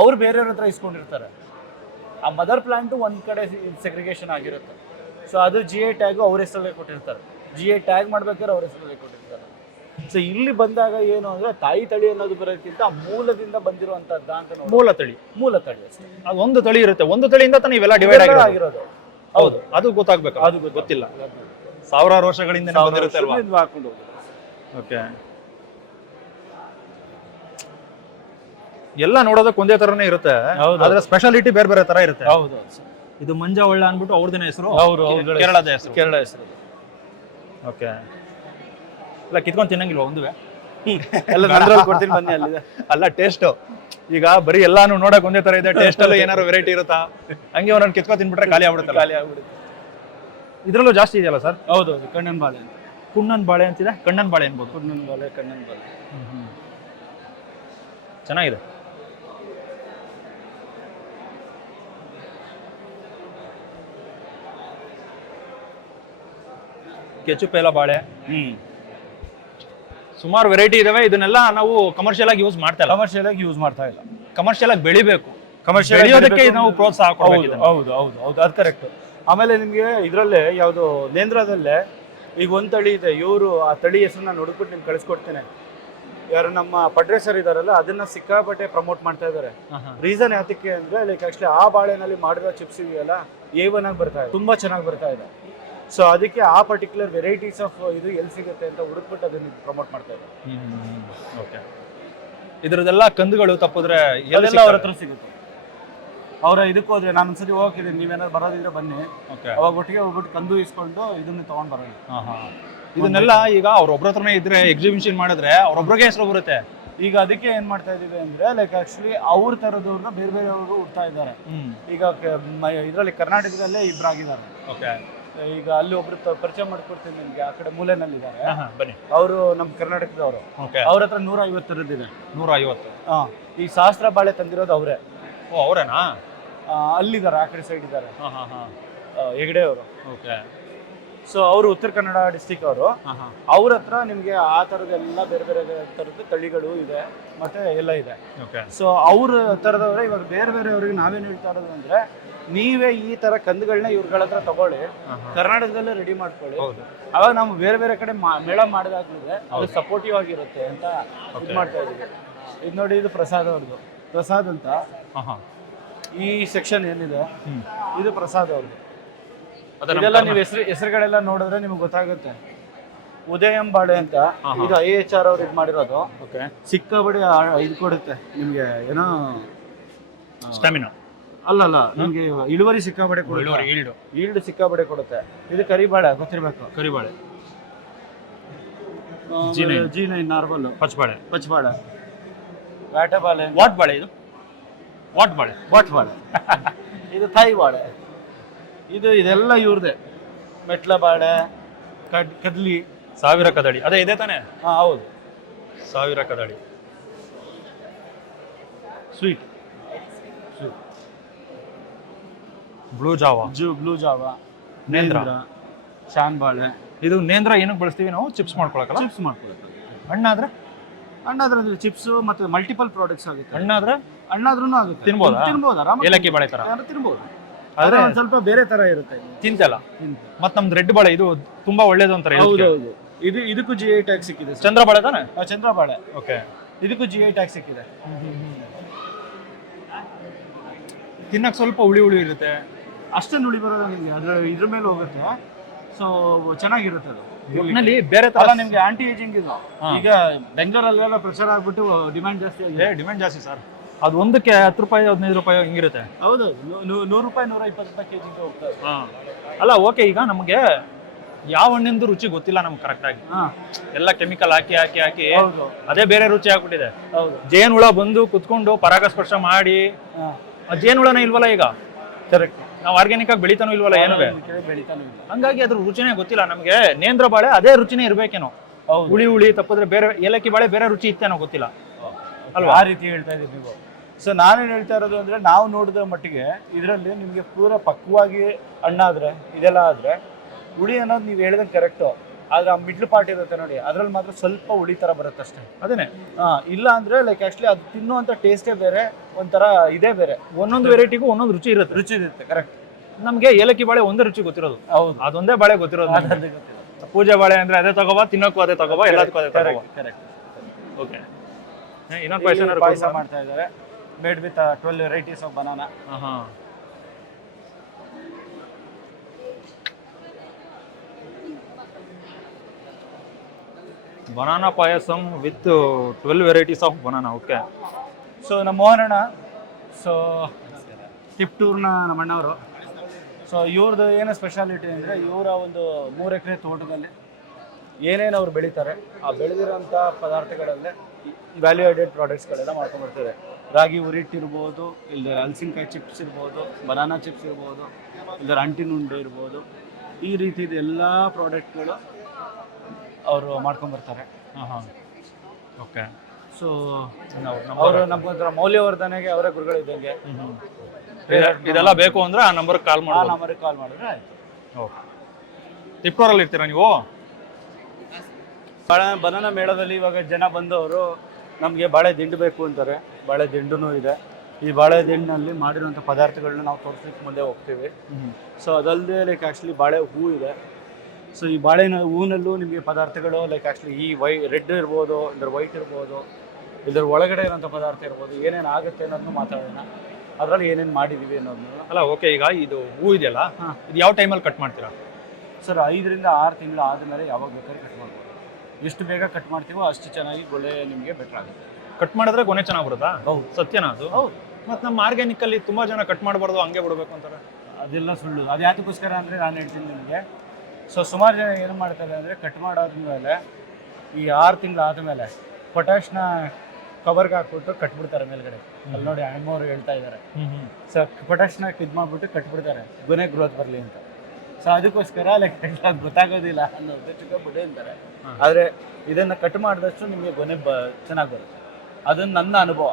ಅವ್ರು ಬೇರೆಯವ್ರ ಹತ್ರ ಇಸ್ಕೊಂಡಿರ್ತಾರೆ. ಆ ಮದರ್ ಪ್ಲಾಂಟು ಒಂದು ಕಡೆ ಸೆಗ್ರಿಗೇಷನ್ ಆಗಿರುತ್ತೆ. ಸೊ ಅದು ಜಿ ಎ ಟ್ಯಾಗು ಅವ್ರ ಹೆಸರಲ್ಲೇ ಕೊಟ್ಟಿರ್ತಾರೆ. ಜಿ ಎ ಟ್ಯಾಗ್ ಮಾಡ್ಬೇಕಾದ್ರೆ ಅವ್ರ ಹೆಸರಲ್ಲೇ ಕೊಟ್ಟಿರ್ತಾರೆ. ಸೊ ಇಲ್ಲಿ ಬಂದಾಗ ಏನು ಅಂದ್ರೆ ತಾಯಿ ತಳಿ ಅನ್ನೋದು ಬರೋದಕ್ಕಿಂತ ಮೂಲದಿಂದ ಬಂದಿರುವಂತದ್ದ ಅಂತ ನೋಡಿ ಮೂಲ ತಳಿ. ಮೂಲ ತಳಿ ಅಷ್ಟೇ. ಅದು ಒಂದು ತಳಿ ಇರುತ್ತೆ. ಒಂದು ತಳಿಯಿಂದ ತಾನೇ ಇವೆಲ್ಲ ಡಿವೈಡ್ ಇವೆಲ್ಲ ಆಗಿರೋದು. ಆಗಿರೋದು. ಹೌದು. ಅದು ಗೊತ್ತಾಗ್ಬೇಕು ಅದು ಗೊತ್ತಿಲ್ಲ. ಸಾವಿರಾರು ವರ್ಷಗಳಿಂದ ಬಂದಿರುತ್ತೆ ಅಲ್ವಾ? ಇದು ಹಾಕೊಂಡು ಹೋಗೋದು. ಓಕೆ. ಎಲ್ಲ ನೋಡೋದಕ್ಕೆ ಒಂದೇ ತರನೇ ಇರುತ್ತೆ. ಹೌದು. ಆದ್ರೆ ಸ್ಪೆಷಾಲಿಟಿ ಬೇರೆ ಬೇರೆ ತರ ಇರುತ್ತೆ. ಹೌದು ಇದು ಮಂಜಾ ಒಳ್ಳ ಅನ್ಬಿಟ್ಟು ಅವ್ರದಿನ ಹೆಸರು ಅವ್ರು ಅವ್ರುಗಳ ಕೇರಳದ ಹೆಸರು. ಕೇರಳ ಹೆಸರು. ಓಕೆ. ಇಲ್ಲ ಕಿತ್ಕೊಂಡು ತಿನ್ನಂಗಿಲ್ವಾ ಒಂದುವೆ? <laughs> ಎಲ್ಲ ನಂದ್ರಲ್ಲಿ ಕೊಡ್ತೀನಿ ಬನ್ನಿ ಅಲ್ಲಿದೆ. ಅಲ್ಲ ಟೇಸ್ಟ್ ಈಗ ಬರೀ ಎಲ್ಲಾನು ನೋಡಕ್ ಒಂದೇ ತರ ಇದೆ ಟೇಸ್ಟ್ ಅಲ್ಲೂ ಏನಾದ್ರು ವೆರೈಟಿ ಇರುತ್ತಾ? ಹಂಗೆ ಒಂದೊಂದು ಕಿತ್ಕೊ ತಿನ್ಬಿಟ್ರೆ ಖಾಲಿ ಆಗ್ಬಿಡುತ್ತೆ ಖಾಲಿ ಆಗ್ಬಿಡುತ್ತೆ. ಇದರಲ್ಲೂ ಜಾಸ್ತಿ ಇದೆಯಲ್ಲ ಸರ್? ಹೌದು ಹೌದು ಕಣ್ಣನ್ ಬಾಳೆ ಅಂತ. ಕುಣ್ಣನ್ ಬಾಳೆ ಅಂತಿದೆ? ಕಣ್ಣನ್ ಬಾಳೆ ಅನ್ಬೋದು. ಕುಣ್ಣನ್ ಬಾಳೆ ಕಣ್ಣನ್ ಬಾಳೆ. ಚೆನ್ನಾಗಿದೆ. ಕೆಚುಪೇಲ ಬಾಳೆ. ಹ್ಮ್. ಸುಮಾರು ವೆರೈಟಿ ಇದಾವೆ. ಇದನ್ನೆಲ್ಲ ನಾವು ಕಮರ್ಷಿಯಲ್ ಆಗಿ ಯೂಸ್ ಮಾಡ್ತಾ ಇಲ್ಲ. ಕಮರ್ಷಿಯಲ್ ಆಗಿ ಯೂಸ್ ಮಾಡ್ತಾ ಇಲ್ಲ. ಕಮರ್ಷಿಯಲ್ ಆಗಿ ಬೆಳಿಬೇಕು. ಕಮರ್ಷಿಯಲ್ ಬೆಳೆಯೋದಕ್ಕೆ ನಾವು ಪ್ರೋತ್ಸಾಹ ಹೌದು ಹೌದು ಹೌದು ಹೌದು. ಅದು ಕರೆಕ್ಟ್ ಆಮೇಲೆ ನಿಮಗೆ ಇದರಲ್ಲೇ ಯಾವುದು ನೇಂದ್ರದಲ್ಲೇ ಈಗ ಒಂದು ತಳಿ ಇದೆ. ಇವರು ಆ ತಳಿ ಹೆಸರನ್ನ ನೋಡ್ಬಿಟ್ಟು ನಿಮ್ಗೆ ಕಳಿಸ್ಕೊಡ್ತೇನೆ. ಯಾರು ನಮ್ಮ ಪಡ್ರೇಸರ್ ಇದಾರಲ್ಲ ಅದನ್ನ ಸಿಕ್ಕಾಪಟ್ಟೆ ಪ್ರಮೋಟ್ ಮಾಡ್ತಾ ಇದ್ದಾರೆ ರೀಸನ್ ಯಾತಕ್ಕೆ ಅಂದ್ರೆ ಲೈಕ್ ಆಕ್ಚುಲಿ ಆ ಬಾಳೆನಲ್ಲಿ ಮಾಡಿರೋ ಚಿಪ್ಸ್ ಇದೆಯಲ್ಲ ಎ ಒನ್ ಆಗಿ ಬರ್ತಾ ಇದೆ. ತುಂಬಾ ಚೆನ್ನಾಗಿ ಬರ್ತಾ ಇದೆ. ಸೊ ಅದಕ್ಕೆ ಆ ಪರ್ಟಿಕ್ಯುಲರ್ ವೆರೈಟೀಸ್ ಆಫ್ ಇದು ಎಲ್ಲಿ ಸಿಗುತ್ತೆ ಅಂತ ಹುಡುಕ್ಬಿಟ್ಟು ಅದನ್ನ ಪ್ರಮೋಟ್ ಮಾಡ್ತಾ ಇದ್ದಾರೆ. ಓಕೆ ಇದರದೆಲ್ಲ ಕಂದುಗಳು ತಪ್ಪಿದ್ರೆ ಎಲ್ಲಿ ಅವ್ರ ಹತ್ರ ಸಿಗುತ್ತೆ. ಅವರ ಇದಕ್ಕೆ ಹೋದ್ರೆ ನಾನು ಒಂದ್ಸರಿ ಹೋಗಿದ್ದೀನಿ ನೀವೇನಾದ್ರು ಬರೋದಿದ್ರೆ ಬನ್ನಿ. ಓಕೆ ಅವಾಗ ಒಟ್ಟಿಗೆ ಹೋಗ್ಬಿಟ್ಟು ಕಂದು ಇಸ್ಕೊಂಡು ಇದನ್ನ ತಗೊಂಡ್ ಬರೋದು ಇದನ್ನೆಲ್ಲ ಈಗ ಅವ್ರೊಬ್ರ ಹತ್ರನೇ ಇದ್ರೆ ಎಕ್ಸಿಬಿಷನ್ ಮಾಡಿದ್ರೆ ಅವ್ರೊಬ್ರಿಗೆ ಹೆಸರು ಬರುತ್ತೆ. ಈಗ ಅದಕ್ಕೆ ಏನ್ ಮಾಡ್ತಾ ಇದೀವಿ ಅಂದ್ರೆ ಲೈಕ್ ಆಕ್ಚುಲಿ ಅವ್ರ ತರದವ್ರನ್ನ ಬೇರೆ ಬೇರೆಯವರು ಹುಡ್ತಾ ಇದ್ದಾರೆ. ಈಗ ಇದರಲ್ಲಿ ಕರ್ನಾಟಕದಲ್ಲೇ ಇಬ್ಬರಾಗಿದ್ದಾರೆ ಓಕೆ ಈಗ ಅಲ್ಲಿ ಒಬ್ರು ತ- ಪರಿಚಯ ಮಾಡ್ಕೊಡ್ತೀನಿ ನಿಮ್ಗೆ ಆ ಕಡೆ ಮೂಲೆನಲ್ಲಿದ್ದಾರೆ. ಬನ್ನಿ. ಅವರು ನಮ್ಮ ಕರ್ನಾಟಕದವರು. ಓಕೆ. ಅವ್ರ ಹತ್ರ ನೂರ ಐವತ್ತು ಇದೆ. ನೂರ ಐವತ್ತು ಹಾ ಈ ಸಹಸ್ರ ಬಾಳೆ ತಂದಿರೋದು ಅವರೇ. ಓ ಅವರೇನಾ? ಅಲ್ಲಿದ್ದಾರೆ ಆ ಕಡೆ ಸೈಡ್ ಇದ್ದಾರೆ. ಹಾಂ ಹಾಂ ಹಾಂ. ಹೆಗಡೆ ಅವರು ಓಕೆ. ಸೊ ಅವರು ಉತ್ತರ ಕನ್ನಡ ಡಿಸ್ಟಿಕ್ ಅವರು. ಹಾಂ ಹಾಂ. ಅವ್ರ ಹತ್ರ ನಿಮಗೆ ಆ ಥರದ್ದೆಲ್ಲ ಬೇರೆ ಬೇರೆ ಥರದ್ದು ತಳಿಗಳು ಇದೆ ಮತ್ತೆ ಎಲ್ಲ ಇದೆ. ಓಕೆ. ಸೊ ಅವ್ರ ಥರದವ್ರೆ ಇವಾಗ ಬೇರೆ ಬೇರೆ ಬೇರೆಯವ್ರಿಗೆ ನಾವೇನು ಹೇಳ್ತಾ ಇರೋದು ಅಂದ್ರೆ ನೀವೇ ಈ ತರ ಕಂದುಗಳನ್ನ ಇವ್ರಗಳ ಹತ್ರ ತಗೊಳ್ಳಿ. ಕರ್ನಾಟಕದಲ್ಲೇ ರೆಡಿ ಮಾಡ್ಕೊಳ್ಳಿ. ಹೌದು. ಅವಾಗ ನಾವು ಬೇರೆ ಬೇರೆ ಕಡೆ ಮೇಳ ಮಾಡಿದಾಗ್ಲಿದೆ ಅದು ಸಪೋರ್ಟಿವ್ ಆಗಿರುತ್ತೆ ಅಂತ ಇದು ಮಾಡ್ತಾ ಇದೀವಿ. ಇದು ನೋಡಿ ಇದು ಪ್ರಸಾದ್ ಅವ್ರದ್ದು ಪ್ರಸಾದ್ ಅಂತ ಈ ಸೆಕ್ಷನ್ ಏನಿದೆ ಇದು ಪ್ರಸಾದ್ ಅವ್ರದ್ದು ಇದೆಲ್ಲ ನೀವು ಹೆಸರು ಹೆಸರುಗಳೆಲ್ಲ ನೋಡಿದ್ರೆ ನಿಮ್ಗೆ ಗೊತ್ತಾಗುತ್ತೆ. ಉದಯಂ ಬಾಳೆ ಅಂತ ಇದು ಐ ಎಚ್ ಆರ್ ಅವ್ರು ಇದು ಮಾಡಿರೋದು. ಓಕೆ ಸಿಕ್ಕಾಬಡಿ ಇದು ಕೊಡುತ್ತೆ ನಿಮಗೆ ಏನೋ ಸ್ಟಾಮಿನಾ ಅಲ್ಲಲ್ಲ ನಿಮ್ಗೆ ಇಳುವರಿ ಸಿಕ್ಕಾಬಡೆ ಕೊಡುತ್ತೆ? ಇಳುವರಿ ಈಲ್ಡು. ಈಲ್ಡ್ ಸಿಕ್ಕಾಬಡೆ ಕೊಡುತ್ತೆ. ಇದು ಕರಿಬಾಳೆ ಗೊತ್ತಿರ್ಬೇಕು? ಕರಿಬಾಳೆ. G nine G nine normal. ಪಚ್ಚಬಾಳೆ ಪಚ್ಚಬಾಳೆ ವ್ಯಾಟಬಾಳೆ. ವಾಟ್ ಬಾಳೆ ಇದು? ವಾಟ್ ಬಾಳೆ? ವಾಟ್ ಬಾಳೆ <laughs> ಇದು ತಾಯಿ ಬಾಳೆ. ಇದು ಇದೆಲ್ಲ ಇವ್ರದೇ. ಮೆಟ್ಲ ಬಾಳೆ ಕಡ್ ಕದ್ಲಿ ಸಾವಿರ ಕದಡಿ. ಅದೇ ಇದೆ ತಾನೇ? ಹಾ ಹೌದು. ಸಾವಿರ ಕದಡಿ. ಸ್ವೀಟ್. ಬ್ಲೂ ಜಾವ ಜೂ ಬ್ಲೂ ಜಾವ ನೇಂದ್ರ. ಶಾನ್ ಬಾಳೆ ಇದು ನೇಂದ್ರ ಏನಕ್ಕೆ ಬಳಸ್ತೀವಿ ನಾವು? ಚಿಪ್ಸ್ ಮಾಡ್ಕೊಳಕಲ್ಲ ಚಿಪ್ಸ್ ಮಾಡ್ಕೊಳಕ್ಕೆ. ಹಣ್ಣಾದ್ರೆ? ಹಣ್ಣಾದ್ರೆ ಚಿಪ್ಸ್ ಮತ್ತೆ ಮಲ್ಟಿಪಲ್ ಪ್ರಾಡಕ್ಟ್ಸ್ ಆಗುತ್ತೆ. ಹಣ್ಣಾದ್ರೆ? ಹಣ್ಣಾದ್ರೂ ಆಗುತ್ತೆ. ತಿನ್ಬೋದಾ? ತಿನ್ಬೋದು? ಆರಾಮ ಏಲಕ್ಕಿ ಬಾಳೆ ತರ. ತಿನ್ಬೋದು. ಆದ್ರೆ ಒಂದ್ ಸ್ವಲ್ಪ ಬೇರೆ ತರ ಇರುತ್ತೆ ತಿಂತಲ್ಲ? ಮತ್ತೆ ನಮ್ದು ರೆಡ್ ಬಾಳೆ ಇದು ತುಂಬಾ ಒಳ್ಳೇದು ಅಂತಾರೆ ಹೌದು ಹೌದು ಇದು ಇದಕ್ಕೂ ಜಿ ಐ ಟ್ಯಾಗ್ ಸಿಕ್ಕಿದೆ ಚಂದ್ರ ಬಾಳೆ ತಾನೆ? ಚಂದ್ರ ಬಾಳೆ. ಓಕೆ. ಇದಕ್ಕೂ ಜಿ ಐ ಟ್ಯಾಗ್ ಸಿಕ್ಕಿದೆ. ತಿನ್ನಕ್ ಸ್ವಲ್ಪ ಹುಳಿ ಹುಳಿ ಇರುತ್ತೆ. ಅಷ್ಟೊಂದು ಉಳಿ ಬರೋದು ನಿಮಗೆ ಅದ್ರ ಇದ್ರ ಮೇಲೆ ಹೋಗುತ್ತೆ. ಸೊ ಚೆನ್ನಾಗಿರುತ್ತೆ ಅದು. ಒಟ್ಟಿನಲ್ಲಿ ಬೇರೆ ತರ ಅಲ್ಲ ನಿಮ್ಗೆ ಆಂಟಿ ಏಜಿಂಗ್ ಇದು ಈಗ ಬೆಂಗಳೂರಲ್ಲೆಲ್ಲ ಪ್ರೆಷರ್ ಆಗ್ಬಿಟ್ಟು ಡಿಮ್ಯಾಂಡ್ ಜಾಸ್ತಿ ಆಗಿದೆ. ಡಿಮ್ಯಾಂಡ್ ಜಾಸ್ತಿ ಸರ್ ಅದು ಒಂದಕ್ಕೆ ಹತ್ತು ರೂಪಾಯಿ ಹದಿನೈದು ರೂಪಾಯಿ ಹಿಂಗಿರುತ್ತೆ. ಹೌದು ನೂರು ರೂಪಾಯಿ ನೂರ ಇಪ್ಪತ್ತು ರೂಪಾಯಿ ಕೆಜಿಗೆ ಹೋಗ್ತದೆ. ಅಲ್ಲ ಓಕೆ ಈಗ ನಮಗೆ ಯಾವ ಹಣ್ಣಿಂದು ರುಚಿ ಗೊತ್ತಿಲ್ಲ ನಮ್ಗೆ ಕರೆಕ್ಟಾಗಿ ಹಾ. ಎಲ್ಲ ಕೆಮಿಕಲ್ ಹಾಕಿ ಹಾಕಿ ಹಾಕಿ ಅದೇ ಬೇರೆ ರುಚಿ ಆಗ್ಬಿಟ್ಟಿದೆ. ಹೌದು. ಜೇನು ಹುಳ ಬಂದು ಕುತ್ಕೊಂಡು ಪರಾಗಸ್ಪರ್ಶ ಮಾಡಿ ಆ ಜೇನು ಹುಳನೇ ಇಲ್ವಲ್ಲ ಈಗ? ಕರೆಕ್ಟ್ ನಾವು ಆರ್ಗ್ಯಾನಿಕ್ ಆಗಿ ಬೆಳಿತಾನೂ ಇಲ್ವಲ್ಲ ಏನೋ ಬೆಳಿತಾನೆ ಇಲ್ಲ. ಹಂಗಾಗಿ ಅದ್ರ ರುಚಿನೇ ಗೊತ್ತಿಲ್ಲ ನಮಗೆ. ನೇಂದ್ರ ಬಾಳೆ ಅದೇ ರುಚಿನೇ ಇರ್ಬೇಕೇನೋ. ಹೌದು. ಹುಳಿ ಹುಳಿ ತಪ್ಪಿದ್ರೆ ಬೇರೆ ಏಲಕ್ಕಿ ಬಾಳೆ ಬೇರೆ ರುಚಿ ಇತ್ತೇನೋ ಗೊತ್ತಿಲ್ಲ. ಅಲ್ವಾ? ಆ ರೀತಿ ಹೇಳ್ತಾ ಇದ್ದೀವಿ ನೀವು. ಸೊ ನಾನೇನು ಹೇಳ್ತಾ ಇರೋದು ಅಂದ್ರೆ ನಾವು ನೋಡಿದ ಮಟ್ಟಿಗೆ ಇದರಲ್ಲಿ ನಿಮಗೆ ಪೂರ ಪಕ್ವವಾಗಿ ಹಣ್ಣಾದ್ರೆ ಇದೆಲ್ಲ ಆದ್ರೆ ಹುಳಿ ಅನ್ನೋದು ನೀವು ಹೇಳಿದಂಗೆ ಕರೆಕ್ಟು ಆದ್ರೆ ಆ ಮಿಡ್ಲ್ ಪಾರ್ಟ್ ಇರುತ್ತೆ ನೋಡಿ ಅದ್ರಲ್ಲಿ ಮಾತ್ರ ಸ್ವಲ್ಪ ಹುಳಿ ತರ ಬರುತ್ತೆ ಅಷ್ಟೇ ಅದೇನೆ ಇಲ್ಲ ಅಂದ್ರೆ ಲೈಕ್ ಆಕ್ಚುಲಿ ಅದು ತಿನ್ನುವಂತ ಟೇಸ್ಟೇ ಬೇರೆ ಒಂಥರ ಇದೇ ಬೇರೆ. ಒಂದೊಂದು ವೆರೈಟಿಗೂ ಒಂದೊಂದು ರುಚಿ ಇರುತ್ತೆ. ರುಚಿ ಇರುತ್ತೆ ಕರೆಕ್ಟ್ ನಮ್ಗೆ ಏಲಕ್ಕಿ ಬಾಳೆ ಒಂದೇ ರುಚಿ ಗೊತ್ತಿರೋದು. ಹೌದು. ಅದೊಂದೇ ಬಾಳೆ ಗೊತ್ತಿರೋದು. ಪೂಜೆ ಬಾಳೆ ಅಂದ್ರೆ ಅದೇ ತಗೋಬಾ ತಿನ್ನೋಕ್ಕೂ ಅದೇ ತಗೋಬಾ ಎಲ್ಲದಕ್ಕೂ ಅದೇ ತಗೋಬಾ. ಕರೆಕ್ಟ್ ಓಕೆ ಇನ್ನೊಂದು ಪಾಯಸ ಮಾಡ್ತಾ ಇದ್ದಾರೆ. Made with twelve varieties of banana banana payasam with twelve varieties of banana okay so ನಮ್ಮ ಮೋಹನಣ್ಣ ಸೊ ತಿಪ್ಟೂರ್ನ ನಮ್ಮ ಅಣ್ಣವರು ಸೊ ಇವ್ರದ್ದು ಏನು ಸ್ಪೆಷಾಲಿಟಿ ಅಂದರೆ ಇವರ ಒಂದು ಮೂರು ಎಕರೆ ತೋಟದಲ್ಲಿ ಏನೇನು ಅವ್ರು ಬೆಳೀತಾರೆ, ಆ ಬೆಳೆದಿರೋಂಥ ಪದಾರ್ಥಗಳಲ್ಲೇ ವ್ಯಾಲ್ಯೂ ಆಡೆಡ್ ಪ್ರಾಡಕ್ಟ್ಸ್ಗಳೆಲ್ಲ ಮಾಡ್ಕೊಂಡ್ಬರ್ತಾರೆ ರಾಗಿ ಉರಿಟ್ಟಿರ್ಬೋದು ಇಲ್ಲದೆ ಹಲಸಿನಕಾಯಿ ಚಿಪ್ಸ್ ಇರ್ಬೋದು ಬನಾನಾ ಚಿಪ್ಸ್ ಇರ್ಬೋದು ಇಲ್ಲದೆ ಅಂಟಿನ ಉಂಡೆ ಇರ್ಬೋದು, ಈ ರೀತಿದ ಎಲ್ಲ ಪ್ರಾಡಕ್ಟ್ಗಳು ಅವರು ಮಾಡ್ಕೊಂಡ್ಬರ್ತಾರೆ ಹಾಂ ಹಾಂ. ಓಕೆ ಸೊ ಅವರು ನಮ್ಗೊಂಥರ ಮೌಲ್ಯವರ್ಧನೆಗೆ ಅವರೇ ಗುರುಗಳು ಇದ್ದಂಗೆ. ಇದೆಲ್ಲ ಬೇಕು ಅಂದ್ರೆ ಆ ನಂಬರ್ಗೆ ಕಾಲ್ ಆ ನಂಬರ್ಗೆ ಕಾಲ್ ಮಾಡಿದ್ರೆ ಆಯ್ತು. ಓಕೆ ತಿಪ್ಪೂರಲ್ಲಿ ಇರ್ತೀರಾ ನೀವು? ಬಾಳೆ ಬನಾನ ಮೇಳದಲ್ಲಿ ಇವಾಗ ಜನ ಬಂದವರು ನಮಗೆ ಬಾಳೆ ದಿಂಡು ಬೇಕು ಅಂತಾರೆ. ಬಾಳೆ ದಿಂಡು ಇದೆ. ಈ ಬಾಳೆ ದಿಂಡಿನಲ್ಲಿ ಮಾಡಿರುವಂಥ ಪದಾರ್ಥಗಳನ್ನ ನಾವು ತೋರಿಸ್ಲಿಕ್ಕೆ ಮುಂದೆ ಹೋಗ್ತೀವಿ. ಸೊ ಅದಲ್ಲದೆ ಲೈಕ್ ಆ್ಯಕ್ಚುಲಿ ಬಾಳೆ ಹೂ ಇದೆ. ಸೊ ಈ ಬಾಳೆಹಣ್ಣು ಹೂವಿನಲ್ಲೂ ನಿಮಗೆ ಪದಾರ್ಥಗಳು ಲೈಕ್ ಆ್ಯಕ್ಚುಲಿ ಈ ವೈ ರೆಡ್ ಇರ್ಬೋದು ಇಲ್ಲದ್ರೆ ವೈಟ್ ಇರ್ಬೋದು ಇದ್ರ ಒಳಗಡೆ ಇರೋಂಥ ಪದಾರ್ಥ ಇರ್ಬೋದು ಏನೇನು ಆಗುತ್ತೆ ಅನ್ನೋದನ್ನು ಮಾತಾಡೋಣ. ಅದರಲ್ಲಿ ಏನೇನು ಮಾಡಿದ್ದೀವಿ ಅನ್ನೋದನ್ನ. ಅಲ್ಲ ಓಕೆ ಈಗ ಇದು ಹೂ ಇದೆಯಲ್ಲ ಹಾಂ. ಇದು ಯಾವ ಟೈಮಲ್ಲಿ ಕಟ್ ಮಾಡ್ತೀರಾ? ಸರ್ ಐದರಿಂದ ಆರು ತಿಂಗಳು ಆದಮೇಲೆ ಯಾವಾಗ ಬೇಕಾದ್ರೆ ಕಟ್ ಮಾಡ್ಬೋದು. ಎಷ್ಟು ಬೇಗ ಕಟ್ ಮಾಡ್ತೀವೋ ಅಷ್ಟು ಚೆನ್ನಾಗಿ ಗೊಳೆ ನಿಮಗೆ ಬೆಟರ್ ಆಗುತ್ತೆ. ಕಟ್ ಮಾಡಿದ್ರೆ ಗೊನೆ ಚೆನ್ನಾಗಿ ಬರುತ್ತಾ? ಹೌದು. ಸತ್ಯನಾ ಅದು? ಹೌದು. ಮತ್ತು ನಮ್ಮ ಆರ್ಗ್ಯಾನಿಕಲ್ಲಿ ತುಂಬಾ ಜನ ಕಟ್ ಮಾಡಬಾರ್ದು ಹಂಗೆ ಬಿಡಬೇಕು ಅಂತಾರೆ. ಅದೆಲ್ಲ ಸುಳ್ಳು. ಅದು ಯಾತಕ್ಕೋಸ್ಕರ ಅಂದರೆ ನಾನು ಹೇಳ್ತೀನಿ ನಿಮಗೆ ಸೊ ಸುಮಾರು ಜನ ಏನು ಮಾಡ್ತಾರೆ ಅಂದರೆ ಕಟ್ ಮಾಡಾದ್ಮೇಲೆ ಈ ಆರು ತಿಂಗಳು ಆದಮೇಲೆ ಪೊಟ್ಯಾಶ್ನ ಕವರ್ಗೆ ಹಾಕ್ಬಿಟ್ಟು ಕಟ್ಬಿಡ್ತಾರೆ ಮೇಲ್ಗಡೆ. ಅಲ್ಲಿ ನೋಡಿ ಅಣ್ಣವ್ರು ಹೇಳ್ತಾ ಇದ್ದಾರೆ ಸೊ ಪೊಟ್ಯಾಶ್ನ ಇದು ಮಾಡಿಬಿಟ್ಟು ಕಟ್ಬಿಡ್ತಾರೆ. ಗೊನೆ ಗ್ರೋತ್ ಬರಲಿ ಅಂತ. ಸೊ ಅದಕ್ಕೋಸ್ಕರ ಲೈಕ್ ಗೊತ್ತಾಗೋದಿಲ್ಲ ಅನ್ನೋ ಉದ್ದೇಶಕ್ಕೆ ಬಿಡೇ ಅಂತಾರೆ. ಆದರೆ ಇದನ್ನು ಕಟ್ ಮಾಡಿದಷ್ಟು ನಿಮಗೆ ಗೊನೆ ಬ ಚೆನ್ನಾಗಿ ಬರುತ್ತೆ. ಅದನ್ನು ನನ್ನ ಅನುಭವ.